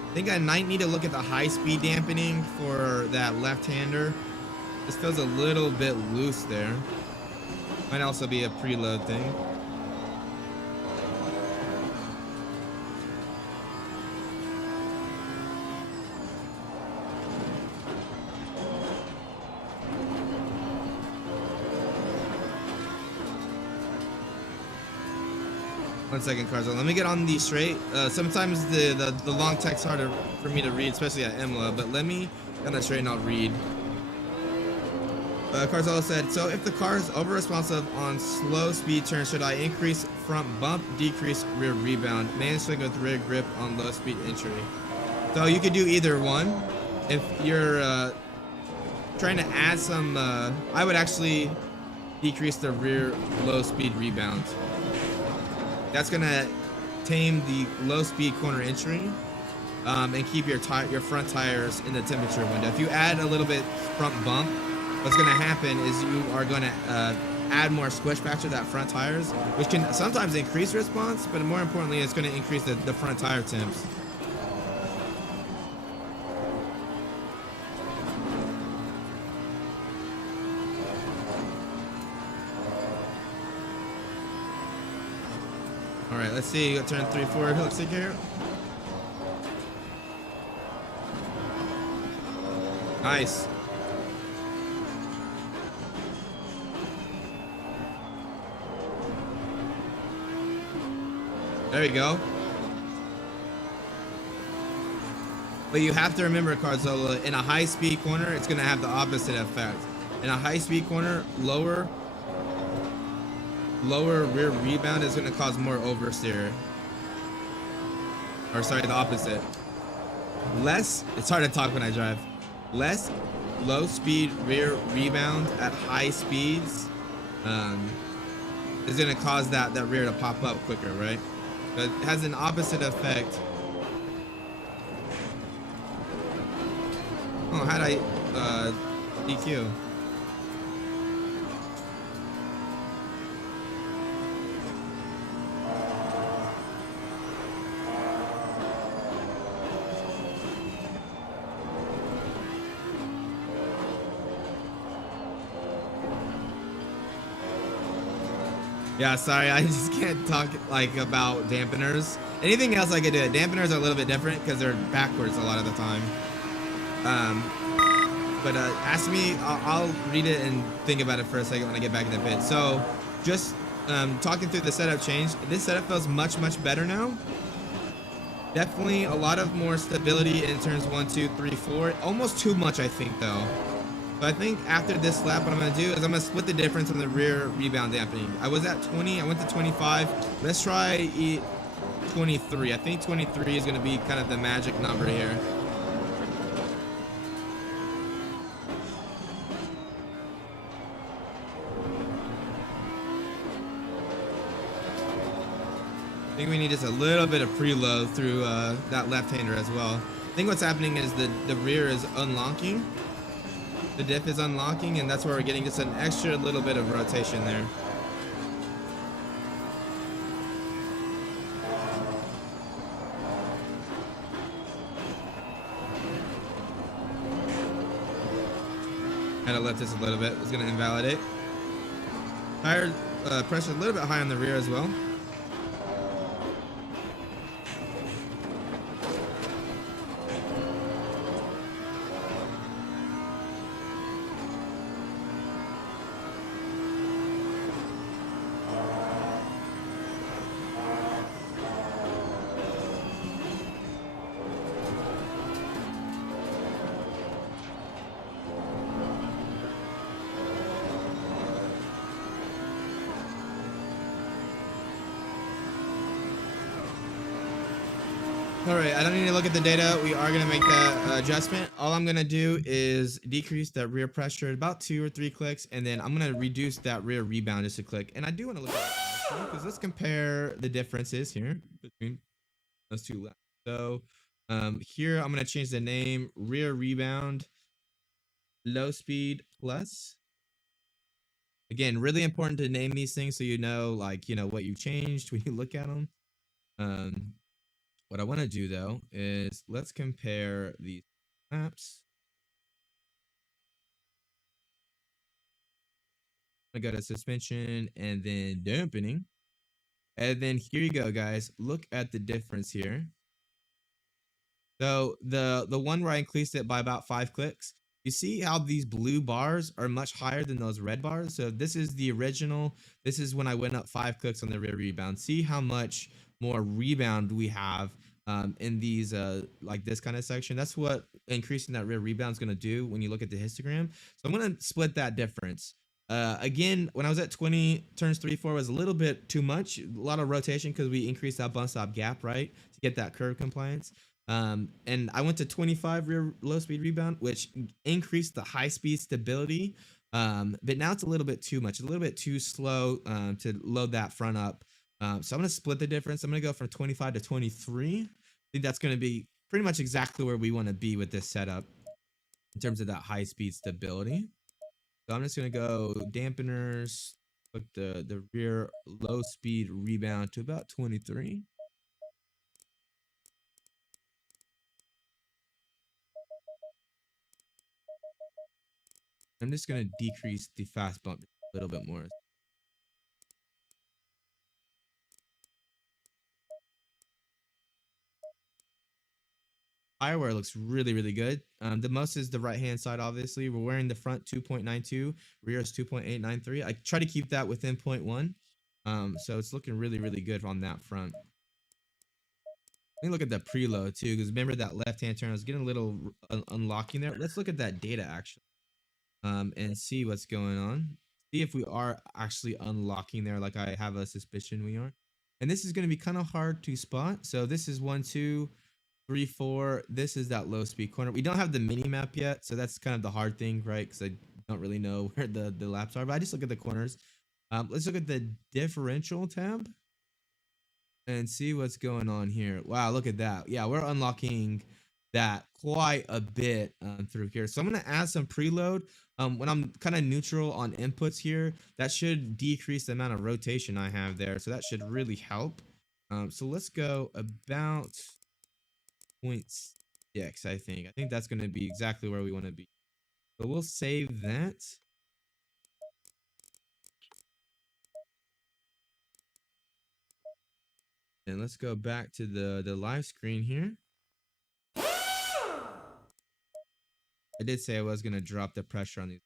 I think I might need to look at the high speed dampening for that left-hander. This feels a little bit loose there. Might also be a preload thing. One second, Carzo. Let me get on the straight. Sometimes the long text harder for me to read, especially at Imola, but let me get on the straight and I'll read. Carzolo said, so if the car is over responsive on slow speed turns, should I increase front bump, decrease rear rebound, main swing with rear grip on low speed entry? So you could do either one. If you're trying to add some, I would actually decrease the rear low speed rebound. That's gonna tame the low speed corner entry and keep your front tires in the temperature window. If you add a little bit front bump, what's going to happen is you are going to add more squish factor to that front tires, which can sometimes increase response, but more importantly, it's going to increase the front tire temps. All right, let's see. Turn 3-4 hook stick here. Nice. There you go. But you have to remember, Carzola, in a high-speed corner, it's going to have the opposite effect. In a high-speed corner, lower rear rebound is going to cause more oversteer. Or sorry, the opposite. Less, it's hard to talk when I drive. Less low-speed rear rebound at high speeds is going to cause that rear to pop up quicker, right? But it has an opposite effect. Oh, how'd I DQ? Yeah, sorry, I just can't talk like about dampeners. Anything else I could do. Dampeners are a little bit different because they're backwards a lot of the time. But ask me, I'll read it and think about it for a second when I get back in the pit. So just talking through the setup change, this setup feels much better now. Definitely a lot of more stability in turns 1, 2, 3, 4. Almost too much, I think, though. But I think after this lap, what I'm going to do is I'm going to split the difference on the rear rebound dampening. I was at 20. I went to 25. Let's try 23. I think 23 is going to be kind of the magic number here. I think we need just a little bit of preload through that left-hander as well. I think what's happening is the rear is unlocking. The diff is unlocking, and that's where we're getting just an extra little bit of rotation there. Kind of left this a little bit. It's going to invalidate. Tire pressure a little bit high on the rear as well. All right, I don't need to look at the data. We are going to make that adjustment. All I'm going to do is decrease that rear pressure about 2 or 3 clicks, and then I'm going to reduce that rear rebound just a click. And I do want to look at that because let's compare the differences here between those two laps. So here I'm going to change the name rear rebound low speed plus. Again, really important to name these things so you know, like, you know, what you changed when you look at them. What I want to do though is let's compare these maps. I'm gonna go to suspension and then dampening. And then here you go, guys. Look at the difference here. So the one where I increased it by about 5 clicks, you see how these blue bars are much higher than those red bars. So this is the original. This is when I went up 5 clicks on the rear rebound. See how much more rebound we have in these like this kind of section. That's what increasing that rear rebound is going to do when you look at the histogram. So I'm going to split that difference. Again, when I was at 20, turns 3, 4 was a little bit too much. A lot of rotation because we increased that bump stop gap, right, to get that curve compliance. And I went to 25 rear low speed rebound, which increased the high speed stability. But now it's a little bit too much, a little bit too slow to load that front up. So I'm going to split the difference. I'm going to go from 25 to 23. I think that's going to be pretty much exactly where we want to be with this setup in terms of that high speed stability. So I'm just gonna go dampeners, put the rear low speed rebound to about 23. I'm just gonna decrease the fast bump a little bit more. Eyewear looks really, really good. The most is the right hand side, obviously. We're wearing the front 2.92, rear is 2.893. I try to keep that within 0.1. So it's looking really, really good on that front. Let me look at the preload too, because remember that left hand turn, I was getting a little unlocking there. Let's look at that data actually, and see what's going on. See if we are actually unlocking there, like I have a suspicion we are. And this is going to be kind of hard to spot. So this is 1, 2, 3, 4. This is that low speed corner. We don't have the mini map yet, so that's kind of the hard thing, right? Because I don't really know where the laps are, but I just look at the corners. Let's look at the differential tab and see what's going on here. Wow, look at that. Yeah, we're unlocking that quite a bit through here. So I'm going to add some preload. When I'm kind of neutral on inputs here, that should decrease the amount of rotation I have there. So that should really help. So let's go about 0.6, I think. I think that's going to be exactly where we want to be. So we'll save that. And let's go back to the live screen here. I did say I was going to drop the pressure on these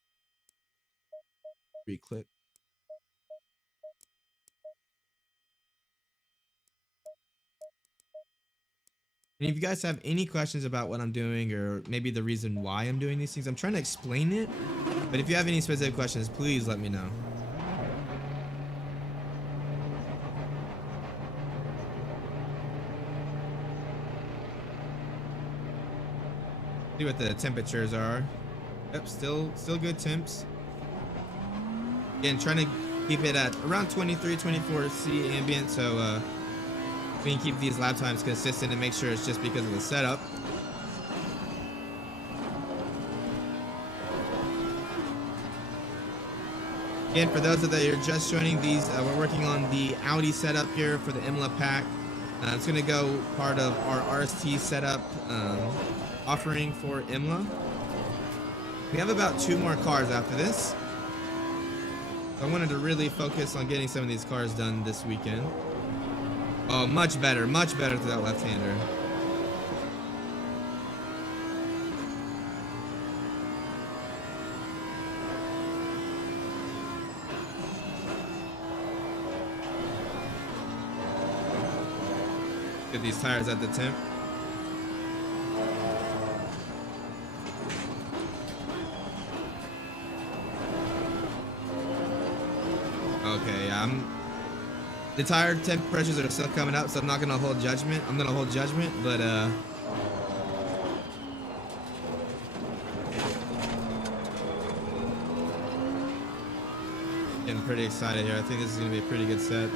3 clips. And if you guys have any questions about what I'm doing or maybe the reason why I'm doing these things, I'm trying to explain it. But if you have any specific questions, please let me know. See what the temperatures are. Yep, still good temps. Again, trying to keep it at around 23, 24 C ambient, so we can keep these lap times consistent and make sure it's just because of the setup. Again, for those of you that are just joining these, we're working on the Audi setup here for the Imola pack. It's going to go part of our RST setup offering for Imola. We have about 2 more cars after this. So I wanted to really focus on getting some of these cars done this weekend. Oh, much better to that left-hander. Get these tires at the temp. Okay, yeah, the tire temp pressures are still coming up, so I'm not gonna hold judgment. I'm gonna hold judgment, but getting pretty excited here. I think this is gonna be a pretty good set.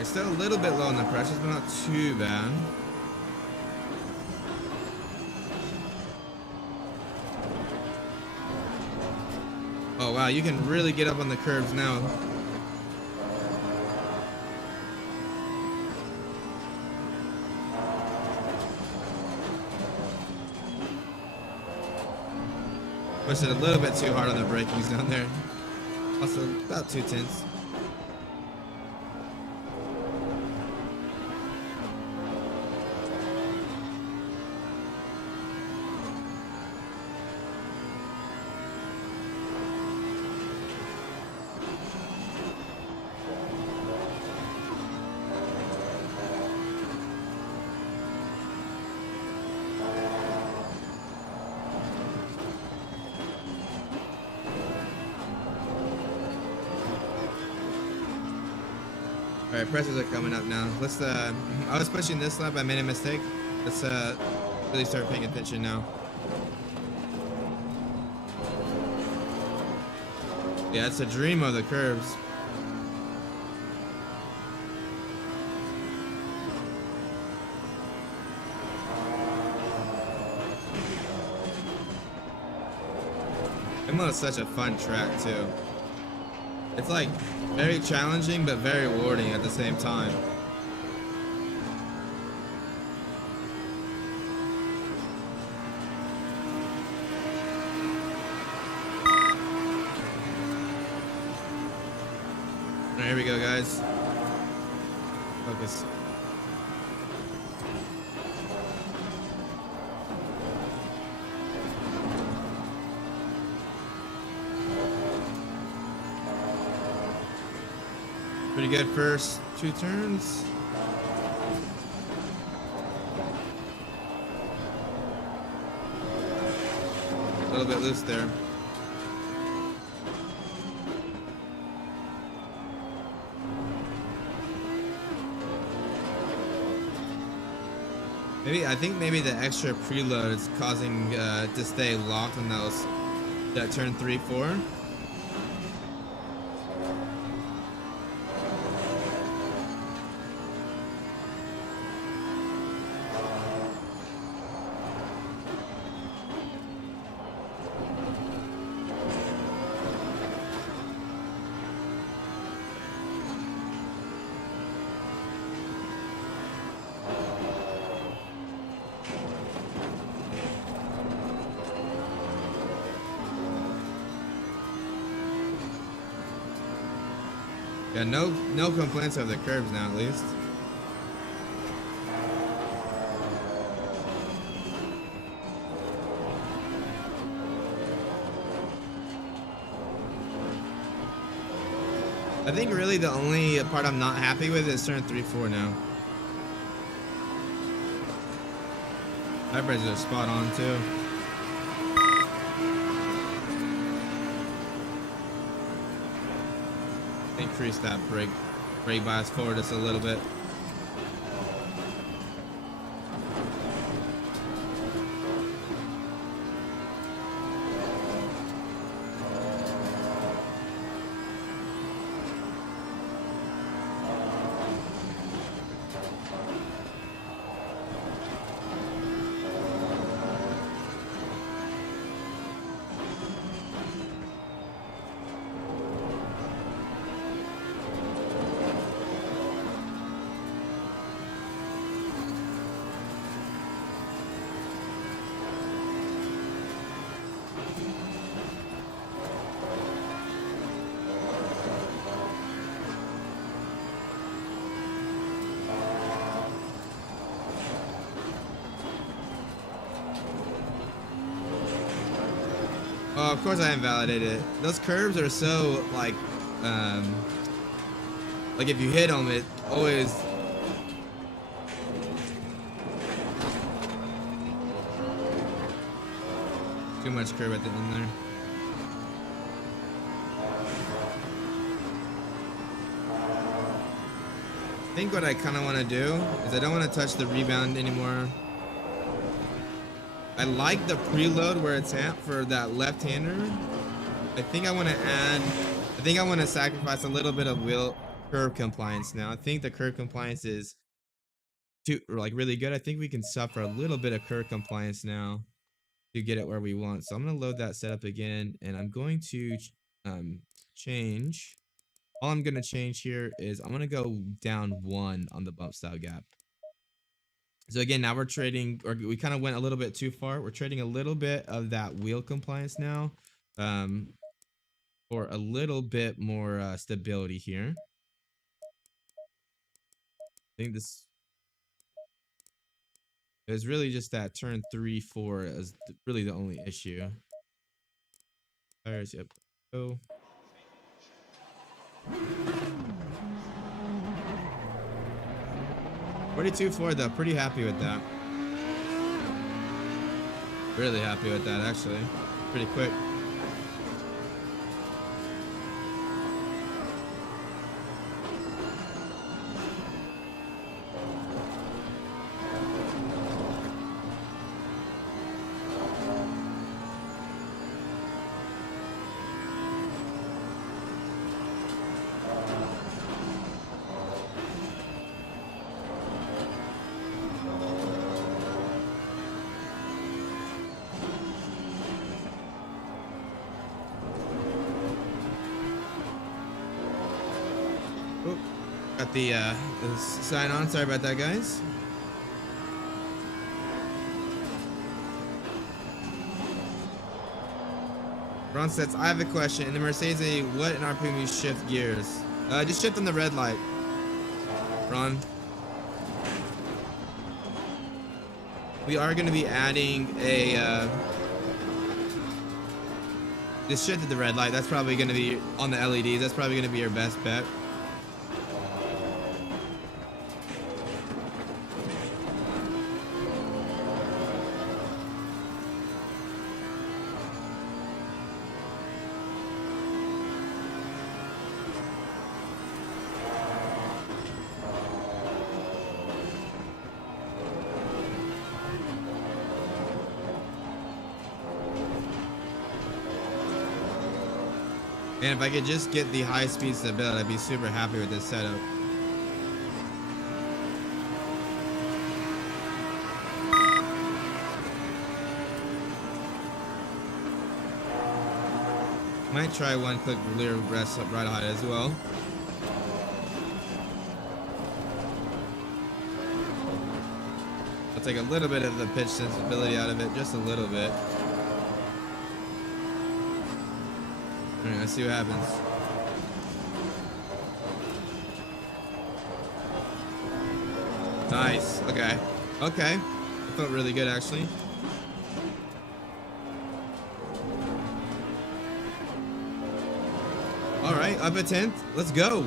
It's still a little bit low on the pressures, but not too bad. Oh wow, you can really get up on the curves now. Pushed it a little bit too hard on the brakings down there. Also about 2/10. All right, presses are coming up now. Let's I was pushing this lap. I made a mistake. Let's really start paying attention now. Yeah, it's a dream of the curves. Imola is such a fun track too. It's like very challenging but very rewarding at the same time. Alright, here we go, guys. Focus. Pretty good first 2 turns. A little bit loose there. I think maybe the extra preload is causing to stay locked on that turn 3, 4. Yeah, no complaints of the curbs now, at least. I think really the only part I'm not happy with is turn 3, 4 now. Hybrids are spot on too. Increase that brake bias forward just a little bit. Oh, of course I invalidated it. Those curves are so like if you hit them, it always. Too much curve at the end there. I think what I kind of want to do is I don't want to touch the rebound anymore. I like the preload where it's at for that left-hander. I think I want to sacrifice a little bit of wheel curve compliance now. I think the curve compliance is really good. I think we can suffer a little bit of curve compliance now to get it where we want. So I'm going to load that setup again, and I'm going to change. All I'm going to change here is I'm going to go down 1 on the bump style gap. So again, now we're trading, or we kind of went a little bit too far. We're trading a little bit of that wheel compliance now for a little bit more stability here. I think this is really just that turn 3, 4 is really the only issue. Tires, yep. Go. $42.4 though, pretty happy with that. Really happy with that, actually. Pretty quick. Got the sign on. Sorry about that, guys. Ron says, I have a question. In the Mercedes, what in RPM you shift gears? Just shift on the red light. Ron. We are going to be adding a... just shift at the red light. That's probably going to be on the LEDs. That's probably going to be your best bet. And if I could just get the high speed stability, I'd be super happy with this setup. Might try one click rear rest up right height as well. I'll take a little bit of the pitch sensibility out of it, just a little bit. Alright, let's see what happens. Nice. Okay. Okay. It felt really good, actually. Alright, up a 10th. Let's go.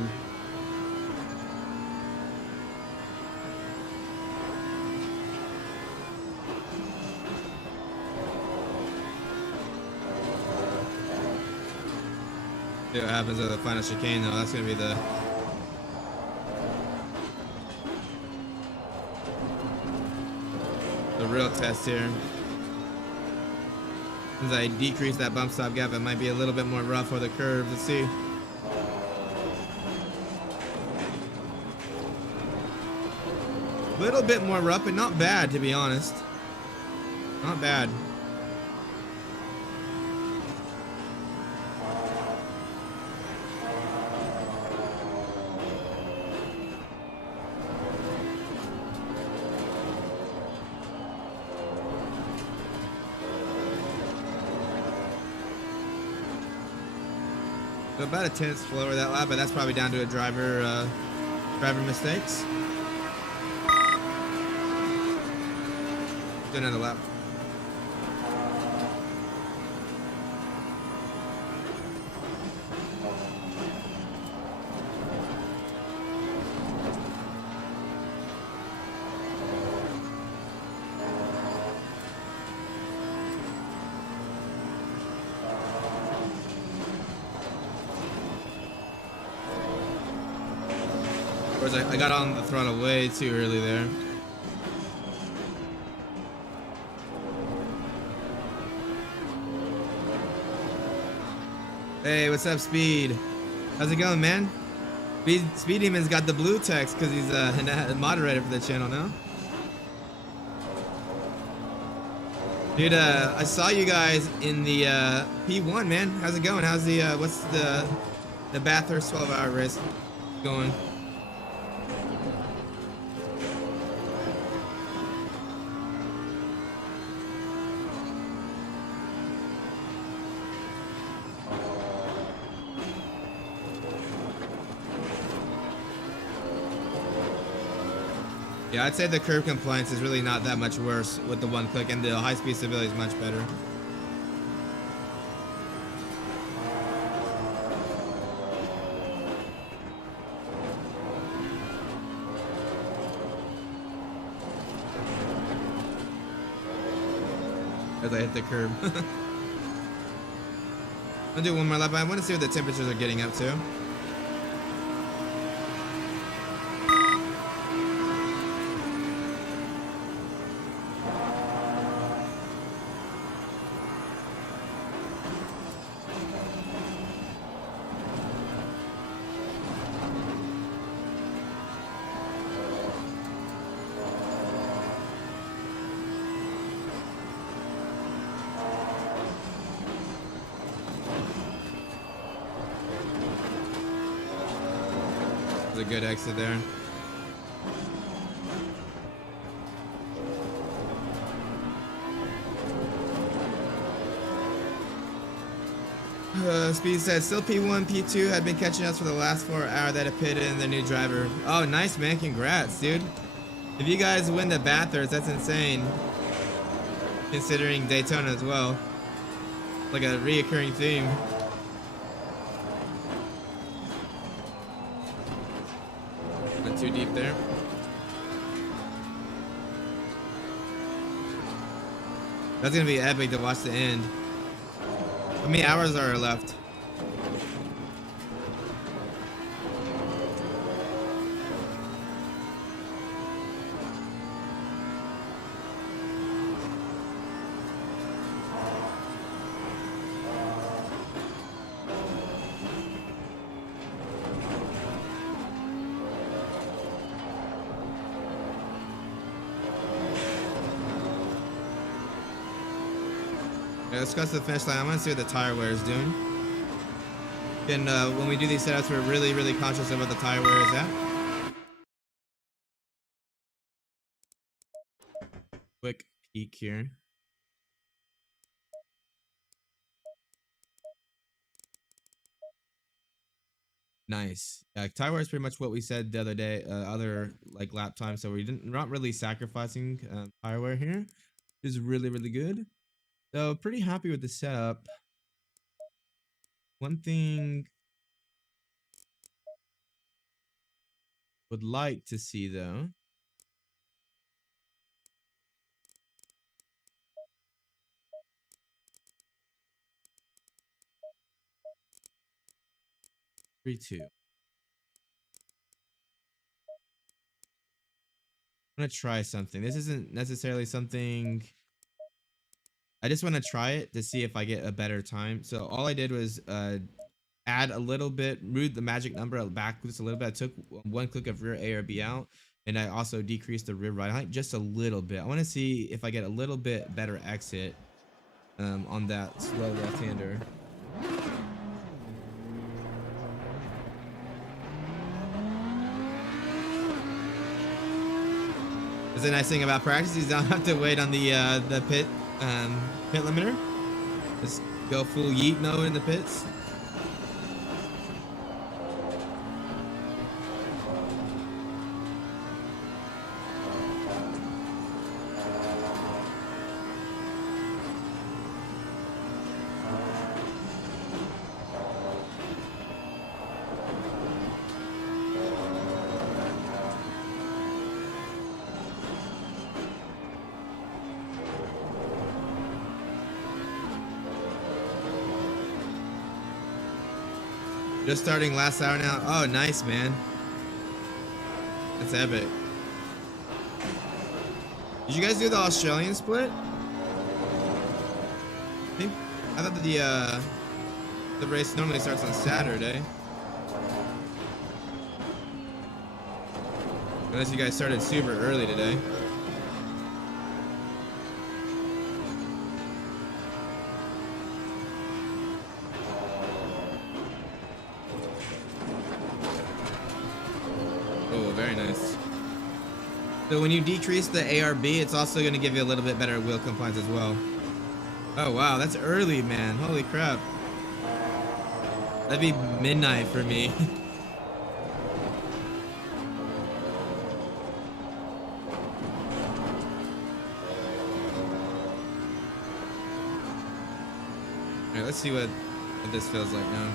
See what happens at the final chicane, though. That's gonna be the real test here. As I decrease that bump stop gap, it might be a little bit more rough for the curve. Let's see. A little bit more rough, but not bad, to be honest. Not bad. So about a 10th slower that lap, but that's probably down to a driver mistakes. Do another lap. Of course, I got on the throttle way too early there. Hey, what's up, Speed? How's it going, man? Speed Demon's got the blue text because he's a moderator for the channel now. Dude, I saw you guys in the P1, man. How's it going? How's the what's the Bathurst 12-hour race going? Yeah, I'd say the curb compliance is really not that much worse with the one click, and the high speed stability is much better. As I hit the curb. I'll do one more lap. I want to see what the temperatures are getting up to. a good exit there. Speed says still P1, P2 had been catching us for the last 4 hours that have pitted in the new driver. Oh, nice, man. Congrats, dude. If you guys win the Bathurst, that's insane. Considering Daytona as well. Like a reoccurring theme. Went too deep there. That's gonna be epic to watch the end. How many hours are left? Yeah, let's go to the finish line. I want to see what the tire wear is doing. And when we do these setups, we're really conscious of what the tire wear is at. Quick peek here. Nice. Yeah, tire wear is pretty much what we said the other day, other like lap time. So we're not really sacrificing tire wear here. It's really good. So pretty happy with the setup. One thing would like to see though. Three, two. I'm gonna try something. This isn't necessarily something. I just want to try it to see if I get a better time. So all I did was add a little bit, move the magic number back just a little bit. I took one click of rear A or B out, and I also decreased the rear right height just a little bit. I want to see if I get a little bit better exit on that slow left-hander. That's the nice thing about practice. You don't have to wait on the pit limiter. Just go full yeet mode in the pits. Just starting last hour now. Oh, nice, man. That's epic. Did you guys do the Australian split? I thought that the race normally starts on Saturday. Unless you guys started super early today. So when you decrease the ARB, it's also going to give you a little bit better wheel compliance as well. Oh wow, that's early, man. Holy crap. That'd be midnight for me. Alright, let's see what this feels like now.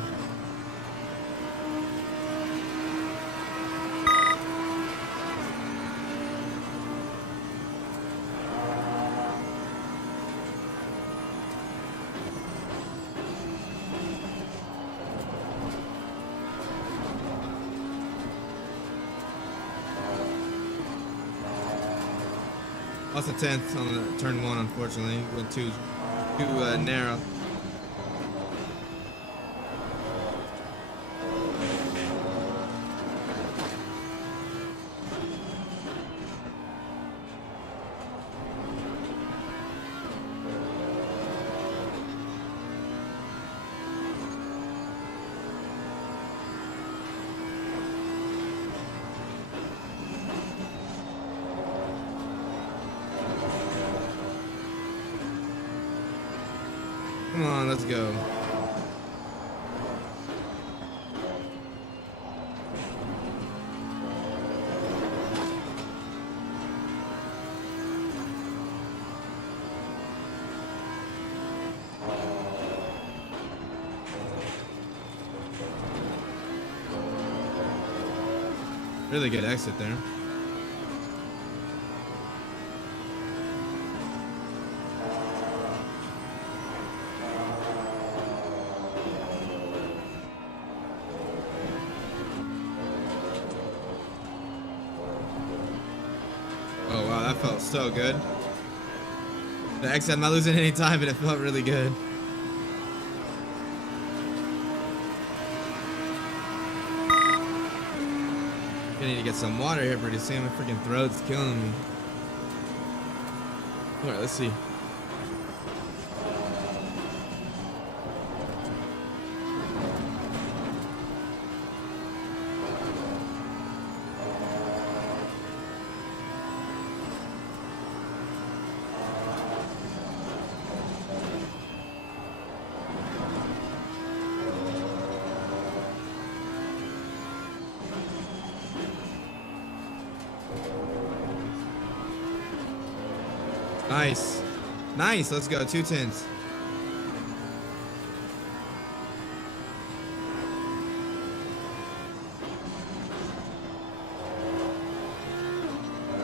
Lost a 10th on the turn 1, unfortunately. Went too narrow. Come on, let's go. Really good exit there. Oh wow, that felt so good. The exit, I'm not losing any time, but it felt really good. I need to get some water here pretty soon. My freaking throat's killing me. Alright, let's see. Nice. Nice. Let's go. 210s.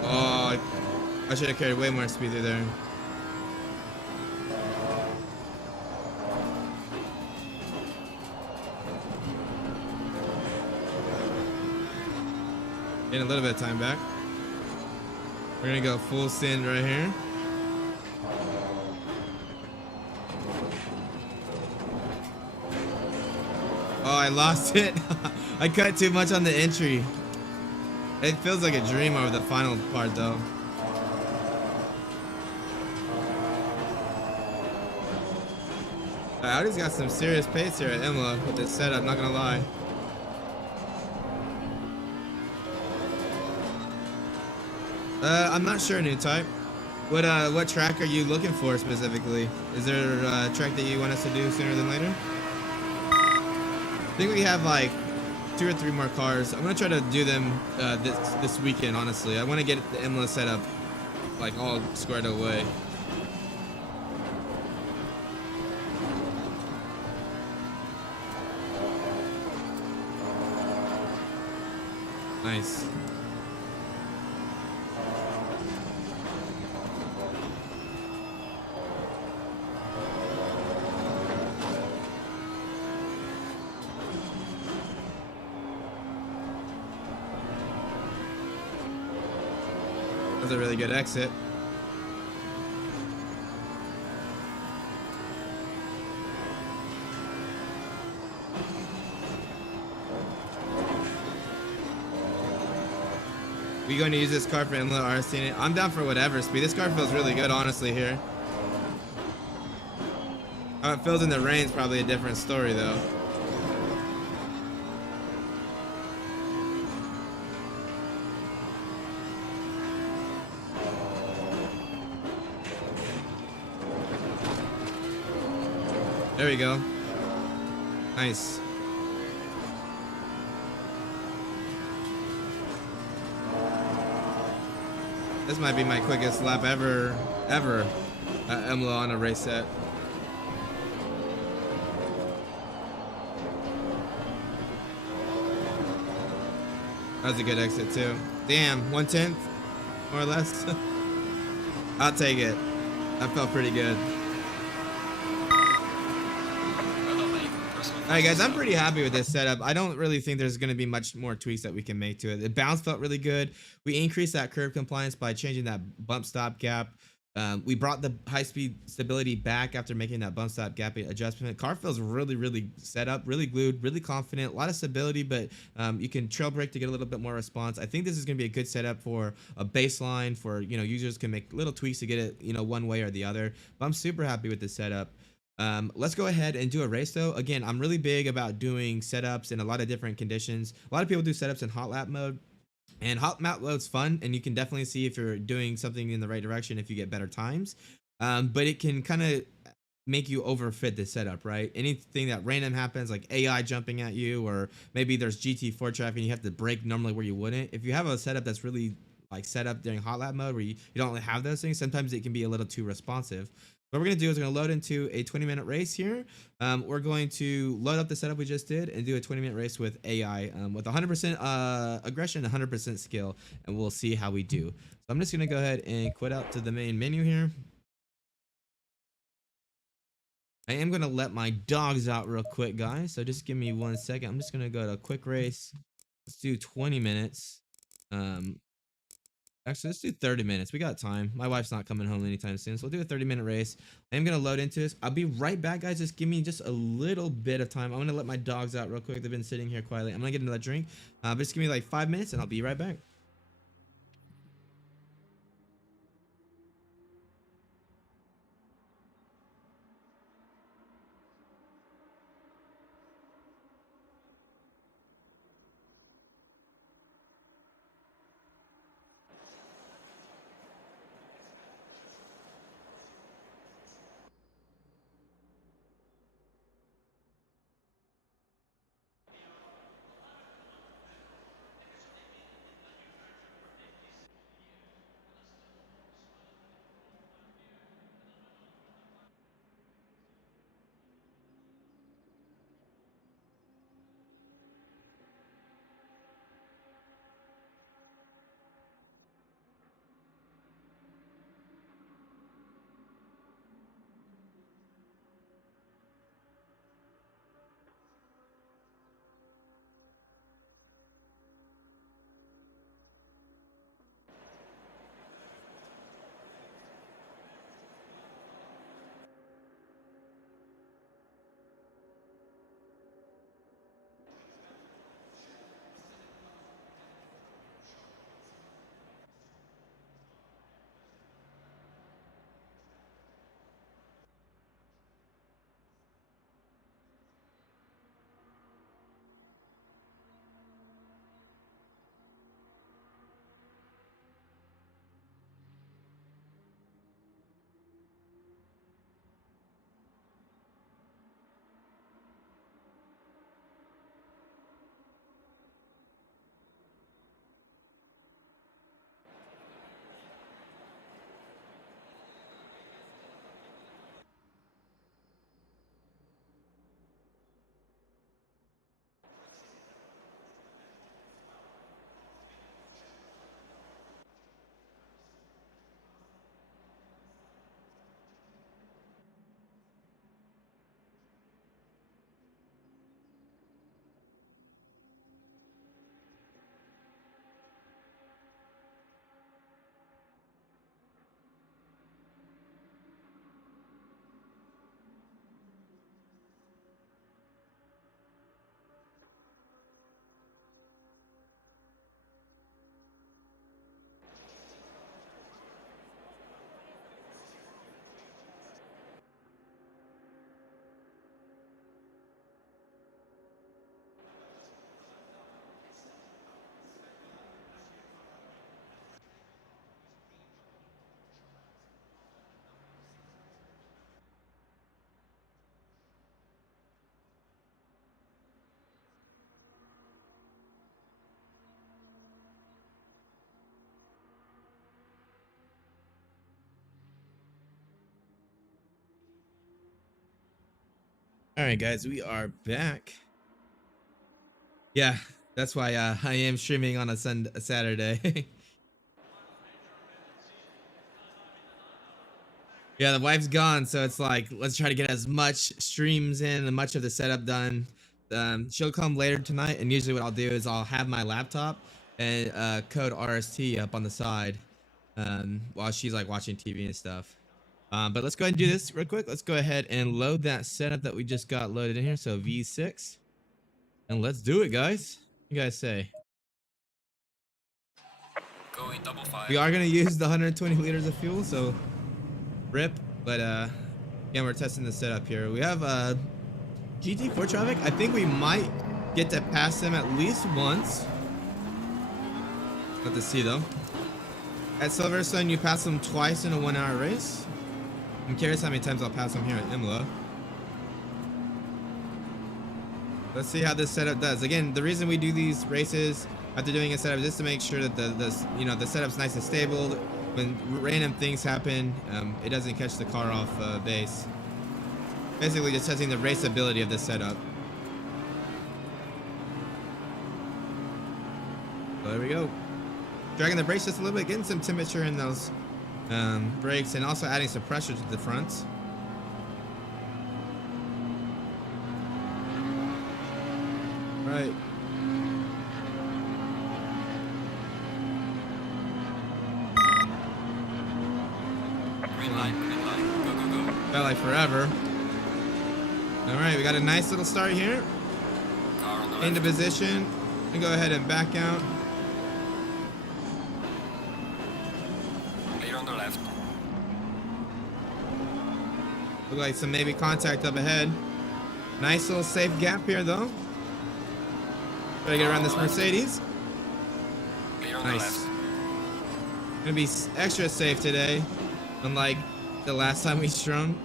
Oh, I should have carried way more speed through there. Getting a little bit of time back. We're going to go full send right here. Oh, I lost it. I cut too much on the entry. It feels like a dream over the final part, though. Audi's got some serious pace here at Imola with this setup, not gonna lie. I'm not sure, new type. What track are you looking for specifically? Is there a track that you want us to do sooner than later? I think we have like 2 or 3 more cars. I'm gonna try to do them this weekend. Honestly, I want to get the Imola setup like all squared away. Nice. That's a really good exit. We going to use this car for Imola RST? I'm down for whatever speed. This car feels really good, honestly, here. How it feels in the rain is probably a different story, though. There we go. Nice. This might be my quickest lap ever at Imola on a race set. That was a good exit too. Damn, 1/10, more or less. I'll take it. That felt pretty good. Alright guys, I'm pretty happy with this setup. I don't really think there's going to be much more tweaks that we can make to it. The bounce felt really good. We increased that curve compliance by changing that bump stop gap. We brought the high speed stability back after making that bump stop gap adjustment. Car feels really set up, really glued, really confident. A lot of stability, but you can trail brake to get a little bit more response. I think this is going to be a good setup for a baseline for, users can make little tweaks to get it, one way or the other. But I'm super happy with this setup. Let's go ahead and do a race though. Again, I'm really big about doing setups in a lot of different conditions. A lot of people do setups in hot lap mode, and hot lap mode's fun, and you can definitely see if you're doing something in the right direction if you get better times. But it can kind of make you overfit the setup, right? Anything that random happens, like AI jumping at you, or maybe there's GT4 traffic and you have to brake normally where you wouldn't. If you have a setup that's really like set up during hot lap mode where you don't really have those things, sometimes it can be a little too responsive. What we're gonna do is we're gonna load into a 20-minute race here. We're going to load up the setup we just did and do a 20-minute race with AI with 100% aggression, 100% skill, and we'll see how we do. So I'm just gonna go ahead and quit out to the main menu here. I am gonna let my dogs out real quick, guys. So just give me 1 second. I'm just gonna go to a quick race. Let's do 20 minutes. Actually, let's do 30 minutes. We got time. My wife's not coming home anytime soon, so we'll do a 30-minute race. I am gonna load into this. I'll be right back, guys. Just give me just a little bit of time. I'm gonna let my dogs out real quick. They've been sitting here quietly. I'm gonna get another drink. But just give me like 5 minutes, and I'll be right back. All right, guys, we are back. Yeah, that's why I am streaming on a Saturday. Yeah, the wife's gone, so it's like let's try to get as much streams in and much of the setup done. She'll come later tonight, and usually what I'll do is I'll have my laptop and code RST up on the side while she's like watching TV and stuff. But let's go ahead and do this real quick. Let's go ahead and load that setup that we just got loaded in here. So V6, and let's do it, guys. What you guys say? Going double five. We are gonna use the 120 liters of fuel, so rip. But again, we're testing the setup here. We have GT4 traffic. I think we might get to pass them at least once. Let us see though. At Silverstone, you pass them twice in a 1-hour race. I'm curious how many times I'll pass him here at Imola. Let's see how this setup does. Again, the reason we do these races after doing a setup is just to make sure that the setup's nice and stable. When random things happen, it doesn't catch the car off base. Basically, just testing the raceability of this setup. So there we go. Dragging the brakes just a little bit, getting some temperature in those brakes, and also adding some pressure to the front. Right. Green light, go, go, go. Felt like forever. Alright, we got a nice little start here. Car on the left. Into position. And go ahead and back out. Clear on the left. Look like some maybe contact up ahead. Nice little safe gap here though. Try to get around this Mercedes. Clear on the Nice. left. Gonna be extra safe today, unlike the last time we streamed.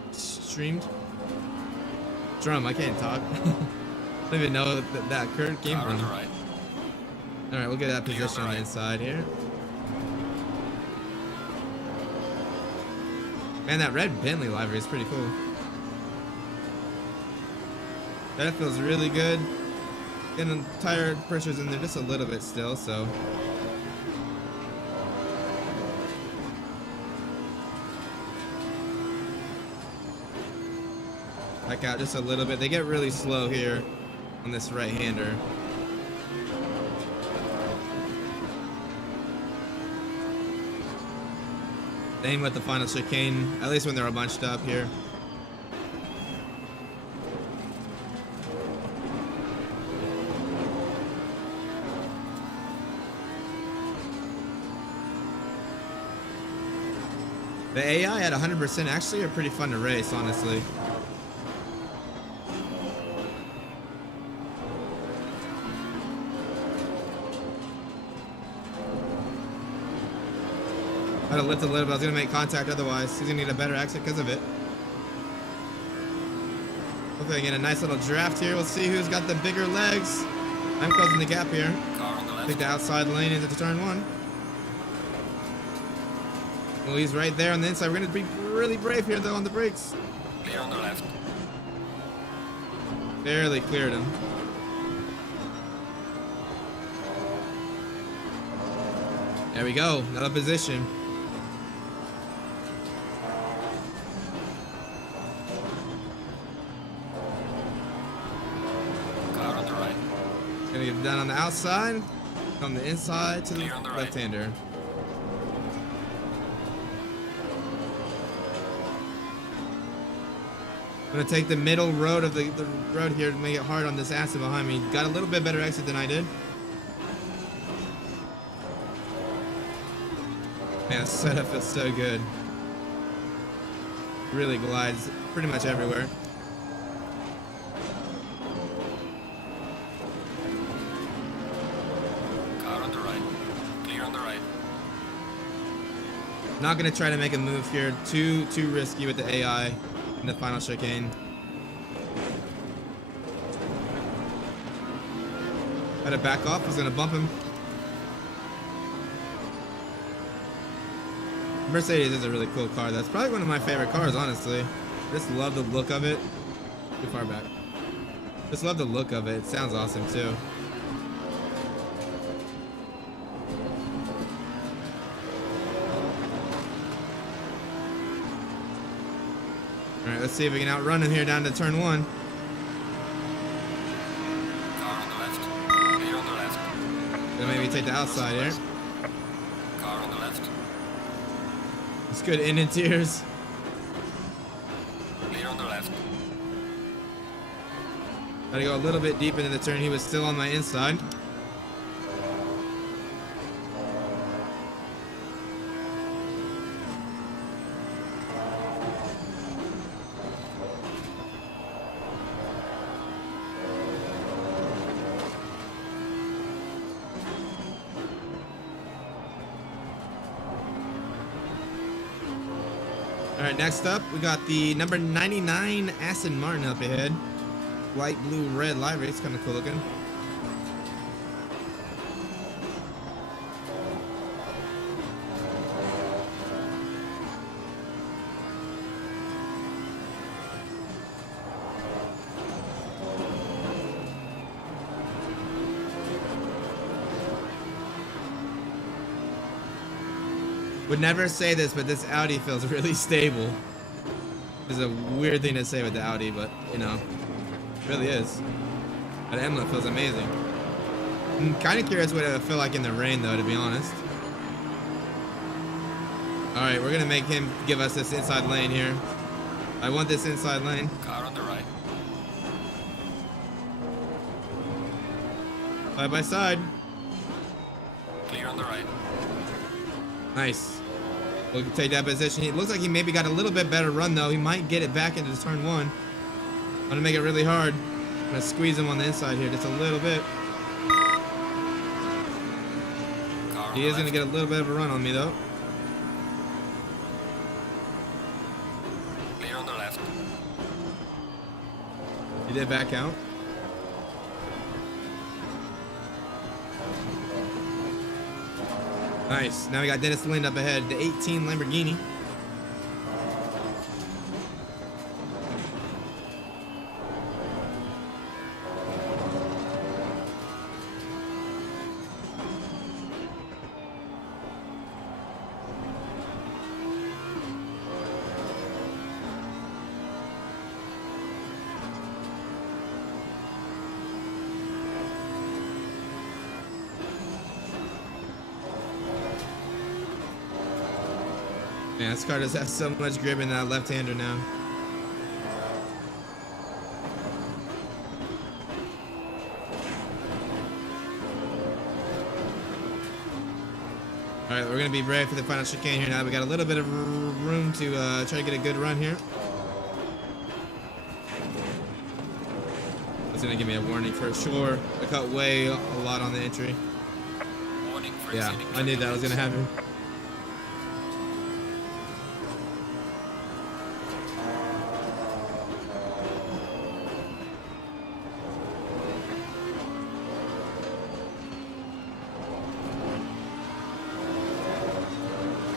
I can't talk. I don't even know that curve came Car on from. the right. All right, we'll get that Clear on position the on the right. inside here. Man, that red Bentley livery is pretty cool. That feels really good. Getting the tire pressure's in there just a little bit still, so. Back out just a little bit. They get really slow here on this right-hander. Same with the final chicane, at least when they're all bunched up here. The AI at 100% actually are pretty fun to race, honestly. I had to lift a little bit. I was going to make contact otherwise. He's going to need a better exit because of it. Hopefully I get a nice little draft here. We'll see who's got the bigger legs. I'm closing the gap here. Car on the left. Take the outside lane into turn one. Well, he's right there on the inside. We're going to be really brave here, though, on the brakes. Clear on the left. Barely cleared him. There we go. Another position. Car on the right. Gonna get it done on the outside. From the inside to the Clear on the right. left-hander. I'm gonna take the middle road of the road here to make it hard on this acid behind me. Got a little bit better exit than I did. Man, the setup feels so good. Really glides pretty much everywhere. Car on the right. Clear on the right. Not gonna try to make a move here. Too risky with the AI in the final chicane. Had to back off. I was gonna bump him. Mercedes is a really cool car. That's probably one of my favorite cars, honestly. Just love the look of it. Too far back. Just love the look of it. It sounds awesome too. Alright, let's see if we can outrun him here down to turn one. Car on the left. Clear on the left. Then maybe take the outside here. Car on the left. It's good in and tears. Clear on the left. Gotta go a little bit deep into the turn. He was still on my inside. All right, next up, we got the number 99 Aston Martin up ahead. Light blue, red livery. It's kind of cool looking. Would never say this, but this Audi feels really stable. It's a weird thing to say with the Audi, but you know, it really is. But Imola feels amazing. I'm kind of curious what it would feel like in the rain, though, to be honest. All right, we're gonna make him give us this inside lane here. I want this inside lane. Car on the right. Side by side. Clear on the right. Nice. We'll take that position. It looks like he maybe got a little bit better run, though. He might get it back into turn one. I'm gonna make it really hard. I'm gonna squeeze him on the inside here just a little bit. Car on He the is gonna left. get a little bit of a run on me, though. Clear on the left. He did back out. Nice. Now we got Dennis Lind up ahead, the 18 Lamborghini. Man, this car just has so much grip in that left-hander now. All right, we're gonna be brave for the final chicane here now. We got a little bit of room to try to get a good run here. It's gonna give me a warning for sure. I cut way a lot on the entry. Warning for Yeah, exceeding I knew that was gonna happen.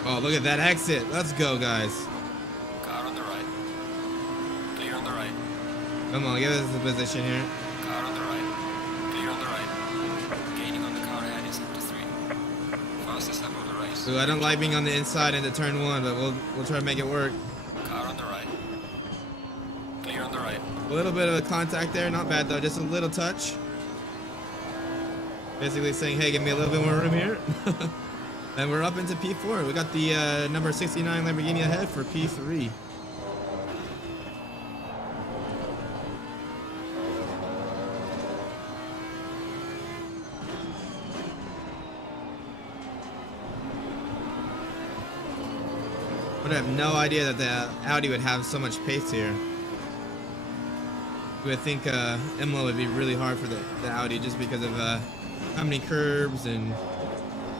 Oh, look at that exit. Let's go, guys. Car on the right. Clear on the right. Come on, give us the position here. Car on the right. Clear on the right. Gaining on the car ahead is up to 3. Fastest lap of the race. Ooh, I don't like being on the inside into turn one, but we'll try to make it work. Car on the right. Clear on the right. A little bit of a contact there, not bad though, just a little touch. Basically saying, hey, give me a little bit more room here. And we're up into P4. We got the number 69 Lamborghini ahead for P3. Would have no idea that the Audi would have so much pace here. You would think Imola would be really hard for the Audi just because of how many curbs and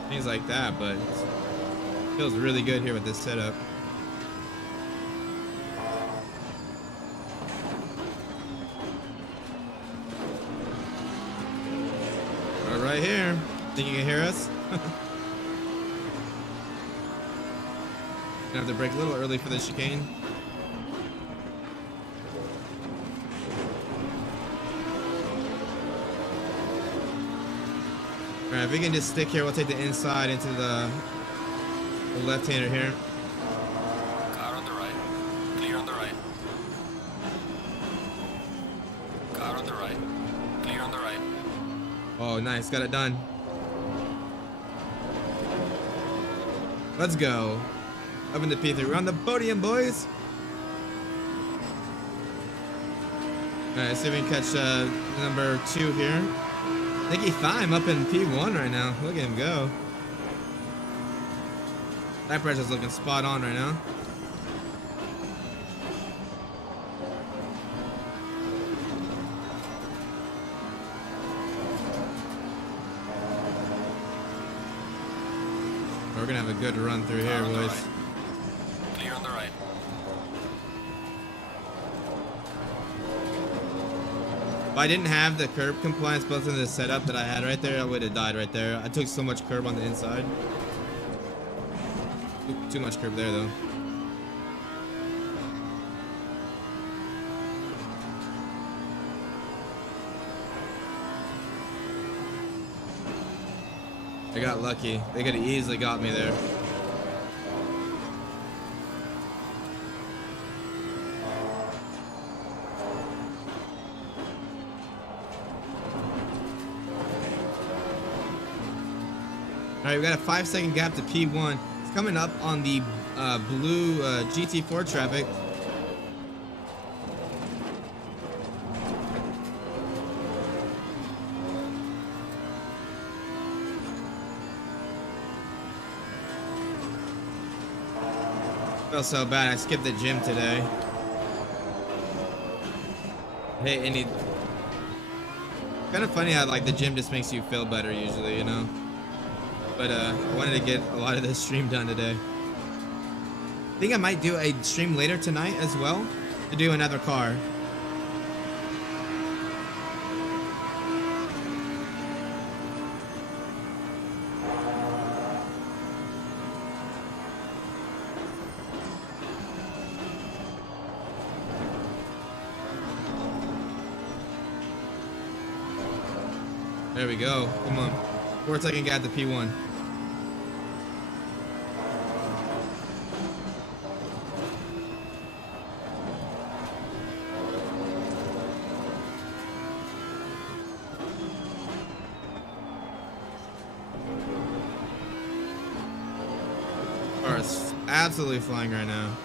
things like that, but it feels really good here with this setup. We're right here. Think you can hear us? Gonna have to brake a little early for the chicane. Alright, if we can just stick here, we'll take the inside into the left-hander here. Car on the right. Clear on the right. Car on the right. Clear on the right. Oh, nice. Got it done. Let's go. Up into P3. We're on the podium, boys. Alright, see if we can catch number 2 here. Nicky Thyme up in P1 right now. Look at him go. That pressure's looking spot on right now. We're gonna have a good run through here, Car on the boys. right. Clear on the right. If I didn't have the curb compliance built into the setup that I had right there, I would have died right there. I took so much curb on the inside. Too much curb there though. I got lucky. They could have easily got me there. Alright, we got a 5-second gap to P1. It's coming up on the blue GT4 traffic. Felt so bad. I skipped the gym today. Hey, any kind of funny how like the gym just makes you feel better usually, you know. But I wanted to get a lot of this stream done today. I think I might do a stream later tonight as well to do another car. There we go. Come on. 4-second gap to P1. Car is absolutely flying right now.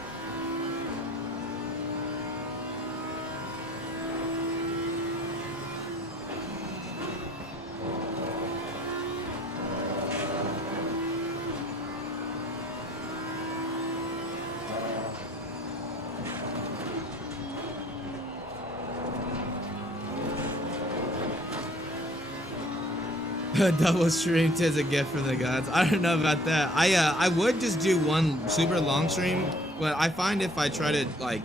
Double stream is a gift from the gods. I don't know about that. I would just do one super long stream, but I find if I try to like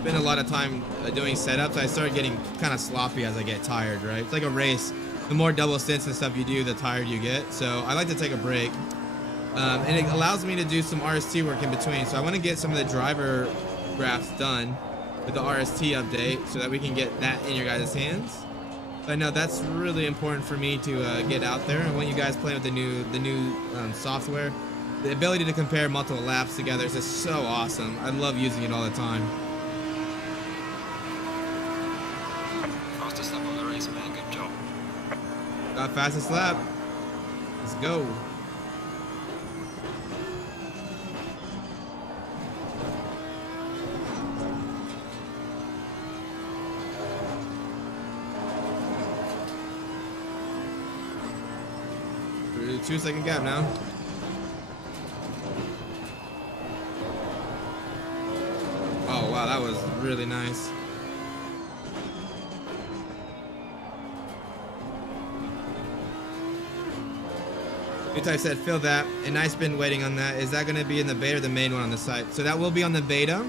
spend a lot of time doing setups, I start getting kind of sloppy as I get tired, right? It's like a race. The more double stints and stuff you do, the tired you get. So I like to take a break. And it allows me to do some RST work in between. So I want to get some of the driver graphs done with the RST update so that we can get that in your guys' hands. I know that's really important for me to get out there. And when you guys play with the new software, the ability to compare multiple laps together is just so awesome. I love using it all the time. Fastest lap of the race, man. Good job. Got fastest lap. Let's go. We're 2-second gap now. Oh wow, that was really nice. Utai said, fill that, and I've been waiting on that. Is that going to be in the beta or the main one on the site? So that will be on the beta.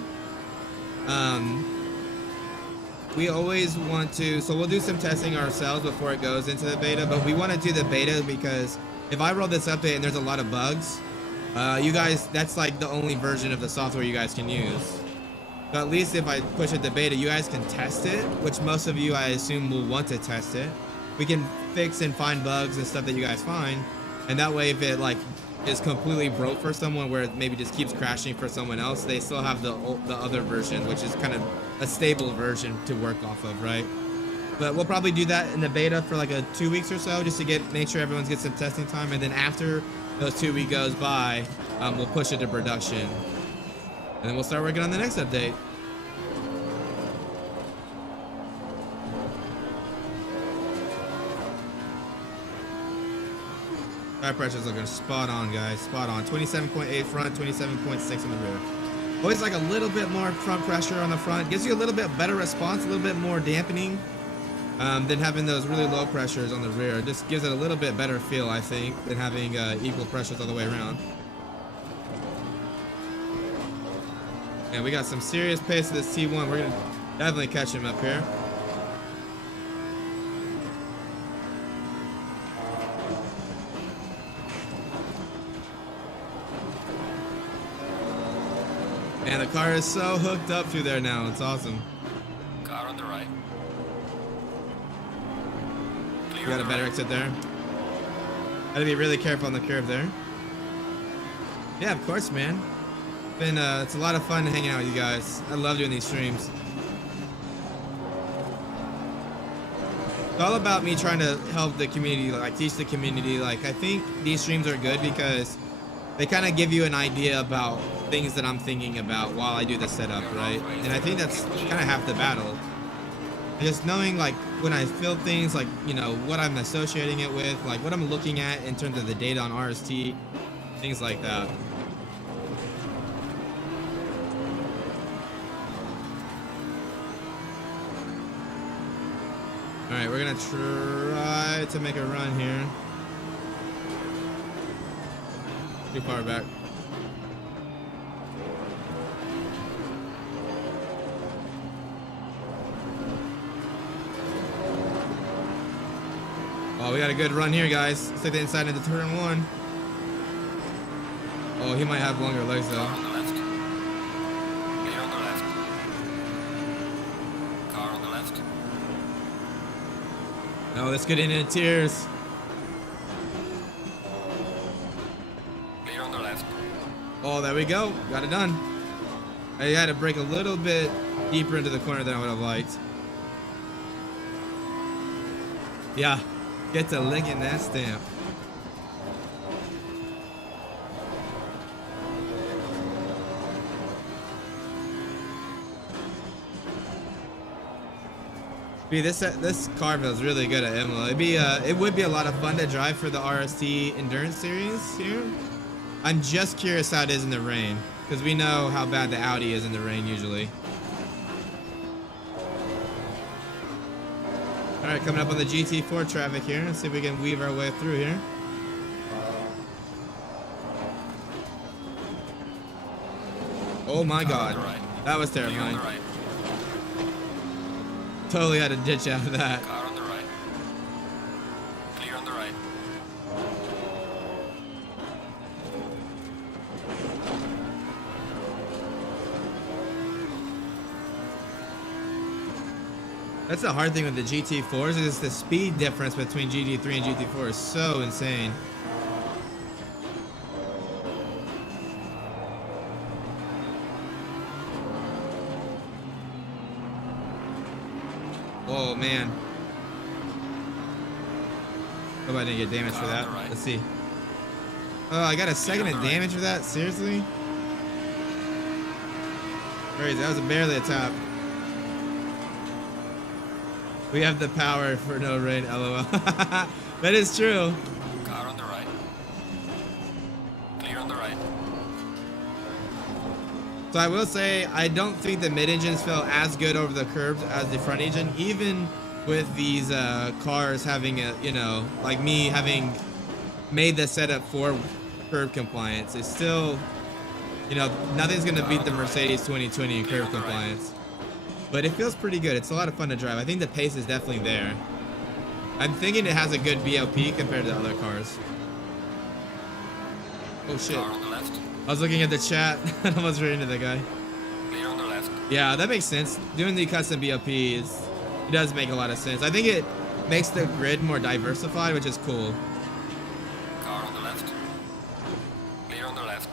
We always want to, so we'll do some testing ourselves before it goes into the beta, but we want to do the beta because if I roll this update and there's a lot of bugs, you guys, that's like the only version of the software you guys can use. So at least if I push it to beta, you guys can test it, which most of you, I assume, will want to test it. We can fix and find bugs and stuff that you guys find. And that way, if it like is completely broke for someone where it maybe just keeps crashing for someone else, they still have the other version, which is kind of a stable version to work off of, right? But we'll probably do that in the beta for like 2 weeks or so, just to make sure everyone's get some testing time. And then after those 2 weeks goes by, we'll push it to production. And then we'll start working on the next update. Tire pressure's looking spot on, guys. Spot on. 27.8 front, 27.6 in the rear. Always like a little bit more front pressure on the front. Gives you a little bit better response, a little bit more dampening than having those really low pressures on the rear. It just gives it a little bit better feel, I think, than having equal pressures all the way around. And we got some serious pace of this T1. We're going to definitely catch him up here. And the car is so hooked up through there now. It's awesome. Car on the right. Clear We got on a the better right. exit there. Gotta be really careful on the curve there. Yeah, of course, man. Been it's a lot of fun hanging out with you guys. I love doing these streams. It's all about me trying to help the community, like teach the community. Like, I think these streams are good because they kind of give you an idea about things that I'm thinking about while I do the setup, right? And I think that's kind of half the battle. Just knowing, like, when I build things, like, you know, what I'm associating it with, like what I'm looking at in terms of the data on RST, things like that. All right, we're gonna try to make a run here. Too far back. Oh, we got a good run here, guys. Let's take the inside into turn one. Oh, he might have longer legs though. Car on the left. Clear on the left. Car on the left. No, let's get into tears. Clear on the left. Oh, there we go. Got it done. I had to break a little bit deeper into the corner than I would have liked. Yeah, get to licking that stamp. This car feels really good at Imola. It would be a lot of fun to drive for the RST Endurance Series here. I'm just curious how it is in the rain, because we know how bad the Audi is in the rain usually. All right, coming up on the GT4 traffic here. Let's see if we can weave our way through here. Oh my God, that was Clear on terrifying. the right. Totally had to ditch out of that. Car on the right. Clear on the right. That's the hard thing with the GT4s is the speed difference between GT3 and GT4 is so insane. Oh man. Hope I didn't get damaged for that. Let's see. Oh, I got a second of damage for that? Seriously? Crazy. That was barely a top. We have the power for no rain, lol. That is true. Car on the right. Clear on the right. So I will say, I don't think the mid-engines feel as good over the curbs as the front engine, even with these cars having a, you know, like me having made the setup for curb compliance. It's still, you know, nothing's going to beat the Mercedes 2020 in curb compliance. But it feels pretty good. It's a lot of fun to drive. I think the pace is definitely there. I'm thinking it has a good BOP compared to other cars. Oh shit. Car on the left. I was looking at the chat. I almost ran into that guy. Clear on the left. Yeah, that makes sense. Doing the custom BOP it does make a lot of sense. I think it makes the grid more diversified, which is cool. Car on the left. Clear on the left.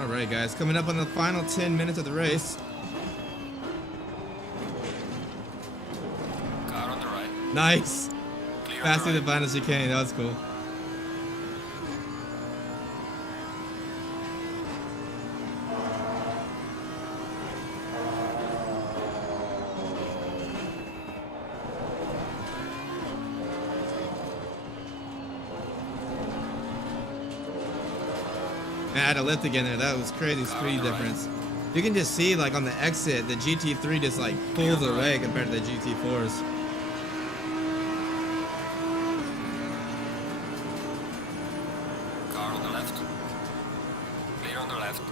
All right, guys, coming up on the final 10 minutes of the race. Car on the right. Nice. Clear Fast on through the the right. final chicane. That was cool. Man, I had to lift again there. That was crazy speed difference. You can just see, like, on the exit, the GT3 just, like, pulls away compared to the GT4s. Car on the left. Clear on the left.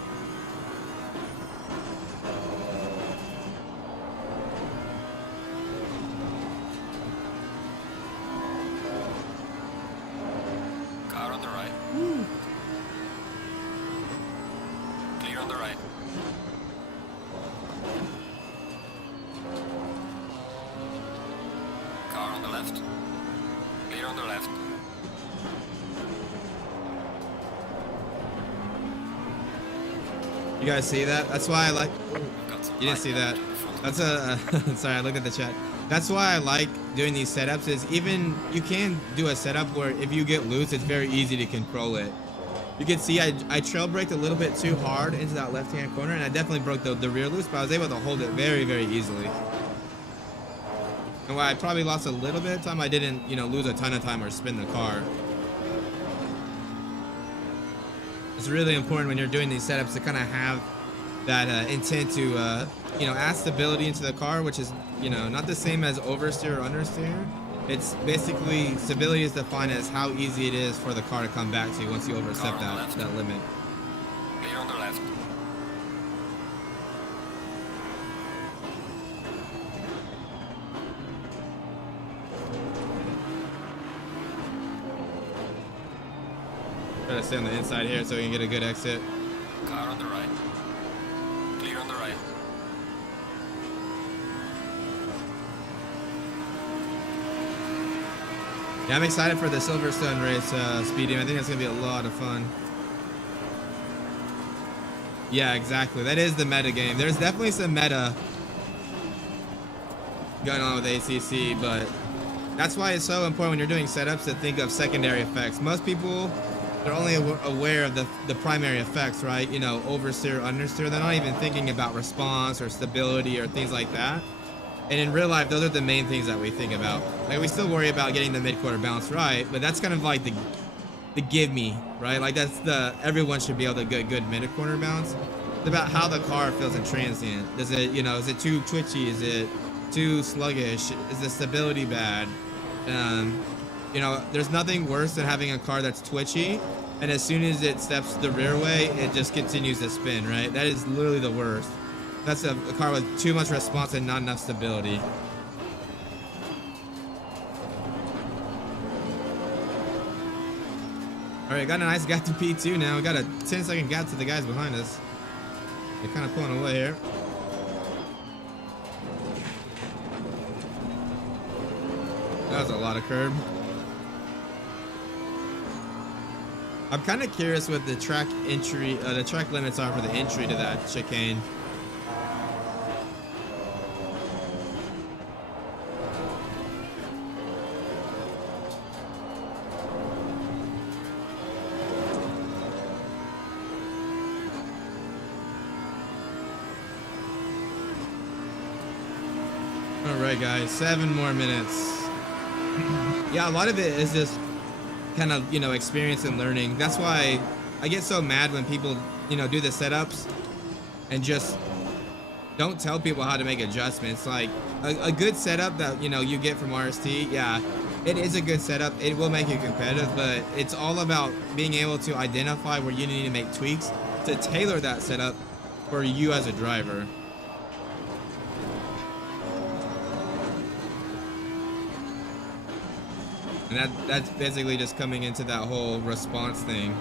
left. Clear on the left. You guys see that? That's why I like. Got some You didn't light see that. damage in the front. That's a. Sorry, I looked at the chat. That's why I like doing these setups. Is even you can do a setup where if you get loose, it's very easy to control it. You can see I trail braked a little bit too hard into that left-hand corner, and I definitely broke the rear loose, but I was able to hold it very, very easily. And while I probably lost a little bit of time, I didn't, you know, lose a ton of time or spin the car. It's really important when you're doing these setups to kind of have that intent to, you know, add stability into the car, which is, you know, not the same as oversteer or understeer. It's basically stability is defined as how easy it is for the car to come back to you once you overstep that limit. Clear on the left. Try to stay on the inside here so we can get a good exit. Car on the right. Clear on the right. Yeah, I'm excited for the Silverstone race, Speedy. I think it's gonna be a lot of fun. Yeah, exactly. That is the meta game. There's definitely some meta going on with ACC, but that's why it's so important when you're doing setups to think of secondary effects. Most people, they're only aware of the primary effects, right? You know, oversteer, understeer. They're not even thinking about response or stability or things like that. And in real life, those are the main things that we think about. Like, we still worry about getting the mid-quarter bounce right, but that's kind of like the give me, right? Like, that's everyone should be able to get good mid-quarter bounce. It's about how the car feels in transient. Does it, you know, is it too twitchy? Is it too sluggish? Is the stability bad? You know, there's nothing worse than having a car that's twitchy, and as soon as it steps the rear way, it just continues to spin, right? That is literally the worst. That's a car with too much response and not enough stability. All right, got a nice gap to P2 now. We got a 10-second gap to the guys behind us. They're kind of pulling away here. That was a lot of curb. I'm kind of curious what the track entry, the track limits are for the entry to that chicane. All right, guys, 7 more minutes. Yeah, a lot of it is just kind of, you know, experience and learning. That's why I get so mad when people, you know, do the setups and just don't tell people how to make adjustments. Like a good setup that, you know, you get from RST, yeah, it is a good setup. It will make you competitive, but it's all about being able to identify where you need to make tweaks to tailor that setup for you as a driver. And that's basically just coming into that whole response thing.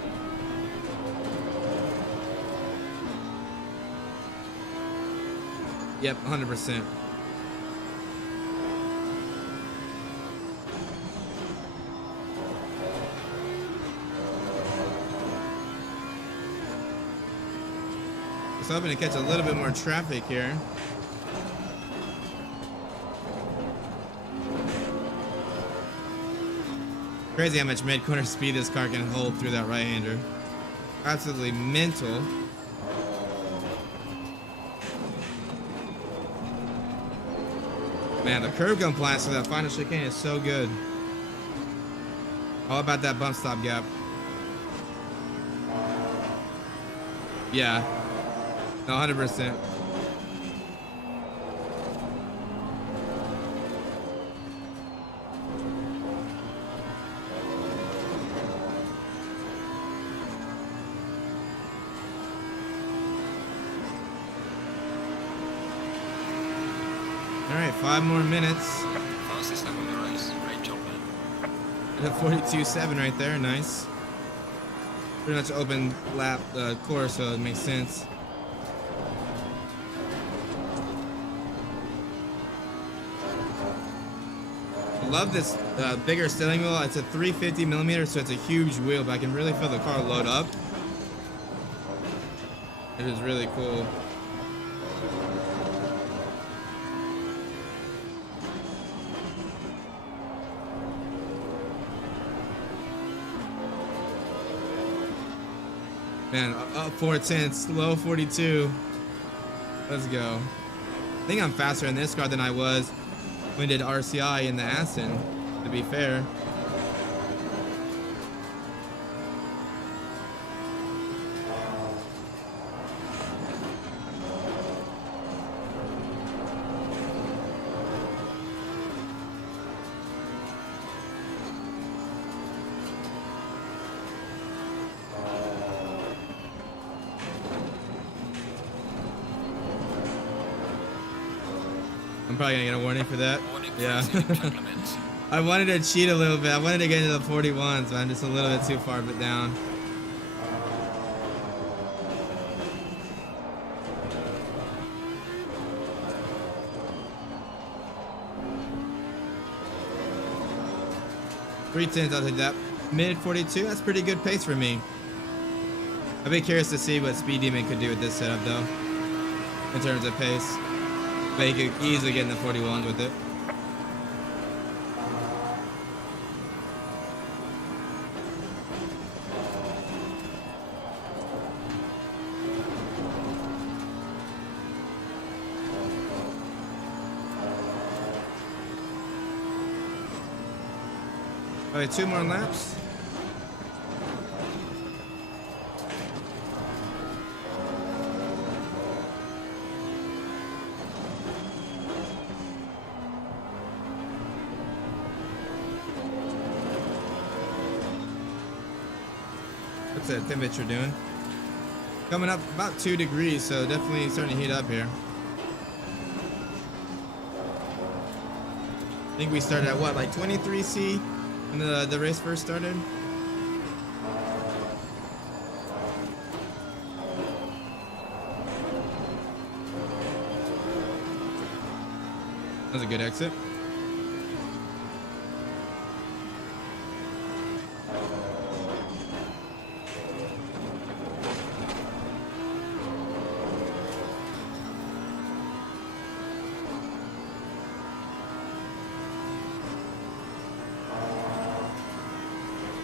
Yep, 100%. Just hoping to catch a little bit more traffic here. Crazy how much mid-corner speed this car can hold through that right-hander. Absolutely mental. Man, the curb compliance for that final chicane is so good. All about that bump stop gap. Yeah. No, 100%. All right, 5 more minutes. Fastest lap of the race. Great job, man. At 42.7 right there, nice. Pretty much open lap course, so it makes sense. Love this bigger steering wheel. It's a 350 millimeter, so it's a huge wheel, but I can really feel the car load up. It is really cool. Man, up 410, slow 42. Let's go. I think I'm faster in this car than I was when I did RCI in the Aston, to be fair. I'm probably gonna get a warning for that. Yeah. I wanted to cheat a little bit. I wanted to get into the 41s, but I'm just a little bit too far down. Three tens, I'll take that. Mid 42, that's pretty good pace for me. I'd be curious to see what Speed Demon could do with this setup, though, in terms of pace. But he could easily get in the 41s with it. All right, 2 more laps. What's that temperature doing? Coming up about 2 degrees, so definitely starting to heat up here. I think we started at what, like 23C when the race first started? That was a good exit.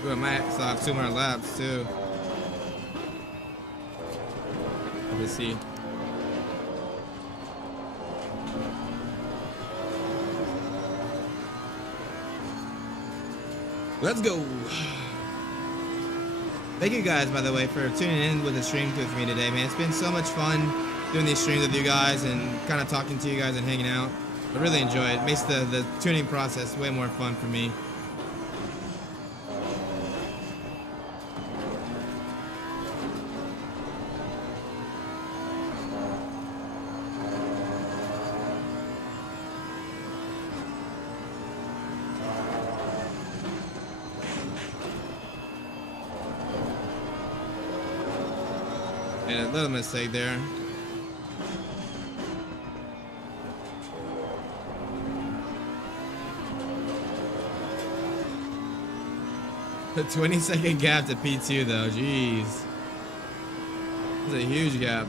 Ooh, I might still have 2 more laps too. Let's see. Let's go. Thank you guys, by the way, for tuning in with the stream with me today, man. It's been so much fun doing these streams with you guys and kind of talking to you guys and hanging out. I really enjoy it. It makes the tuning process way more fun for me. And a little mistake there. A 20-second gap to P2 though, jeez. That's a huge gap.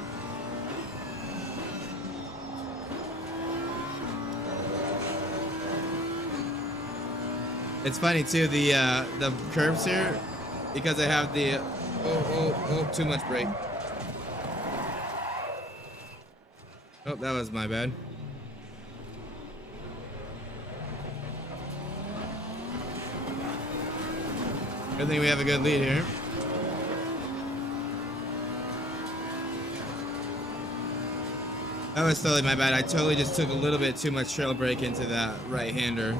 It's funny too, the curves here, because I have the too much brake. Oh, that was my bad. Good thing we have a good lead here. That was totally my bad. I totally just took a little bit too much trail brake into that right-hander.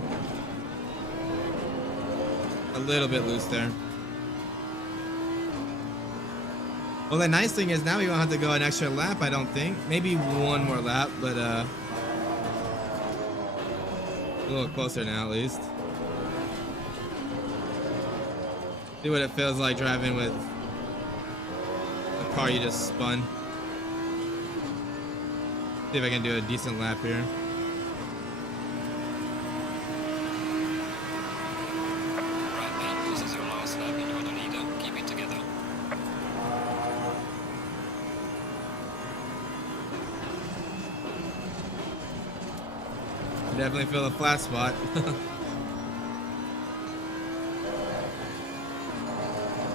A little bit loose there. Well, the nice thing is now we won't have to go an extra lap, I don't think. Maybe 1 more lap, but a little closer now at least. See what it feels like driving with a car you just spun. See if I can do a decent lap here. Definitely feel a flat spot.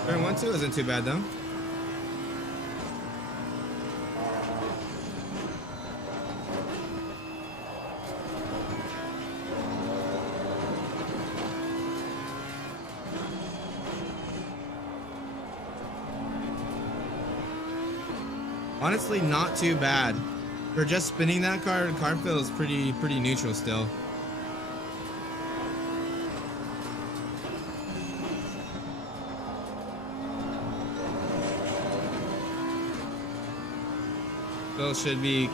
Turn 1-2 isn't too bad though. Honestly, not too bad. For just spinning that car, the car feels pretty neutral still. Phil should be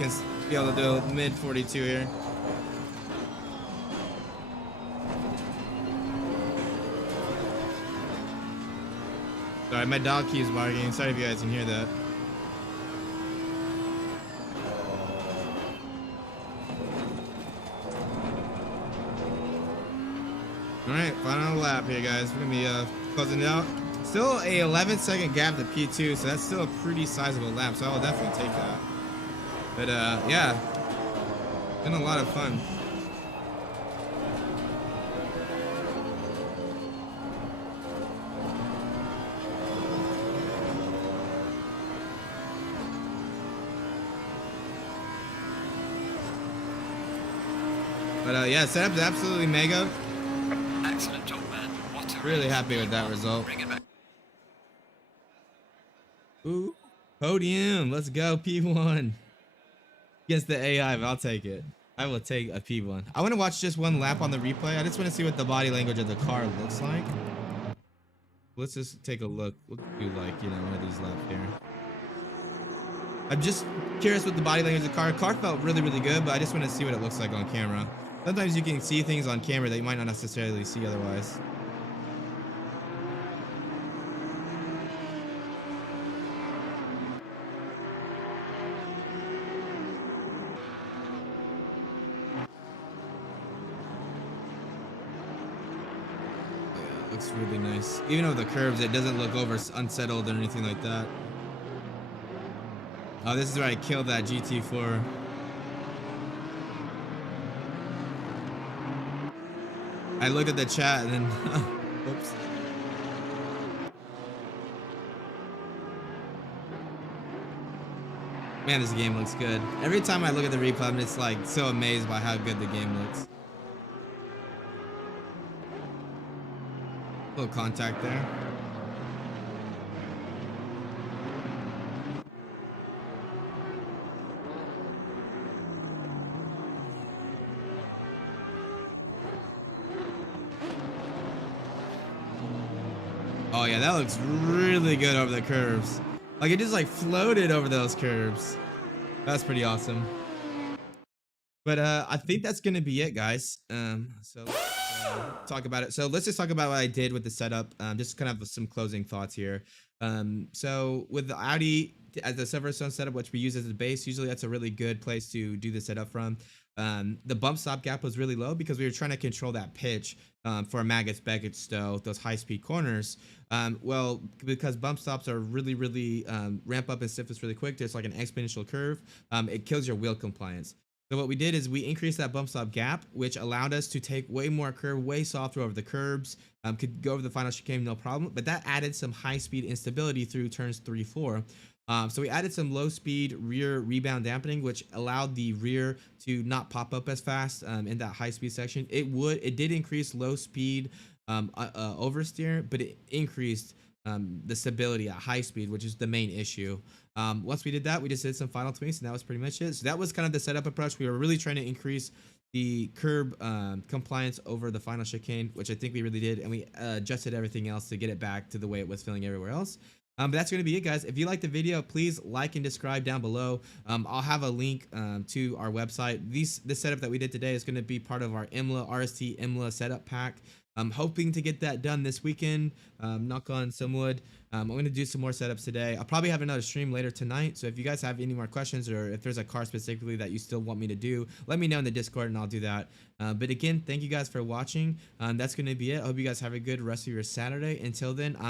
able to do mid 42 here. Sorry, my dog keeps barking. Sorry if you guys can hear that. Alright, final lap here, guys. We're gonna be closing it out. Still a 11-second gap to P2, so that's still a pretty sizable lap, so I will definitely take that. But yeah, been a lot of fun. But yeah, setup's absolutely mega. Excellent job, man. What a Really race. happy with that result. Bring it back. Ooh, podium. Let's go, P1. Against the AI, but I'll take it. I will take a P1. I want to watch just one lap on the replay. I just want to see what the body language of the car looks like. Let's just take a look. What do you like, you know, one of these laps here? I'm just curious what the body language of the car. The car felt really good, but I just want to see what it looks like on camera. Sometimes you can see things on camera that you might not necessarily see otherwise. Looks really nice. Even with the curves, it doesn't look over unsettled or anything like that. Oh, this is where I killed that GT4. I looked at the chat and then, whoops. Man, this game looks good. Every time I look at the replay, I'm just like so amazed by how good the game looks. Little contact there. Oh yeah, that looks really good over the curves. Like it just like floated over those curves. That's pretty awesome. But I think that's gonna be it, guys. So let's talk about it. So let's just talk about what I did with the setup. Just kind of some closing thoughts here. So with the Audi as the Silverstone setup, which we use as a base, usually that's a really good place to do the setup from. The bump stop gap was really low because we were trying to control that pitch for Maggots, Beckett, Stowe, those high-speed corners. Well, because bump stops are really ramp up and stiffness really quick, there's like an exponential curve. It kills your wheel compliance. So what we did is we increased that bump stop gap, which allowed us to take way more curve, way softer over the curbs, could go over the final chicane no problem, but that added some high-speed instability through turns 3, 4. So we added some low-speed rear rebound dampening, which allowed the rear to not pop up as fast in that high-speed section. It did increase low-speed oversteer, but it increased the stability at high speed, which is the main issue. Once we did that, we just did some final tweaks, and that was pretty much it. So that was kind of the setup approach. We were really trying to increase the curb compliance over the final chicane, which I think we really did, and we adjusted everything else to get it back to the way it was feeling everywhere else. But that's going to be it, guys. If you liked the video, please like and describe down below. I'll have a link to our website. This setup that we did today is going to be part of our RST Imola Setup pack. I'm hoping to get that done this weekend. Knock on some wood. I'm going to do some more setups today. I'll probably have another stream later tonight. So if you guys have any more questions, or if there's a car specifically that you still want me to do, let me know in the Discord and I'll do that. But again, thank you guys for watching. That's going to be it. I hope you guys have a good rest of your Saturday. Until then, I'm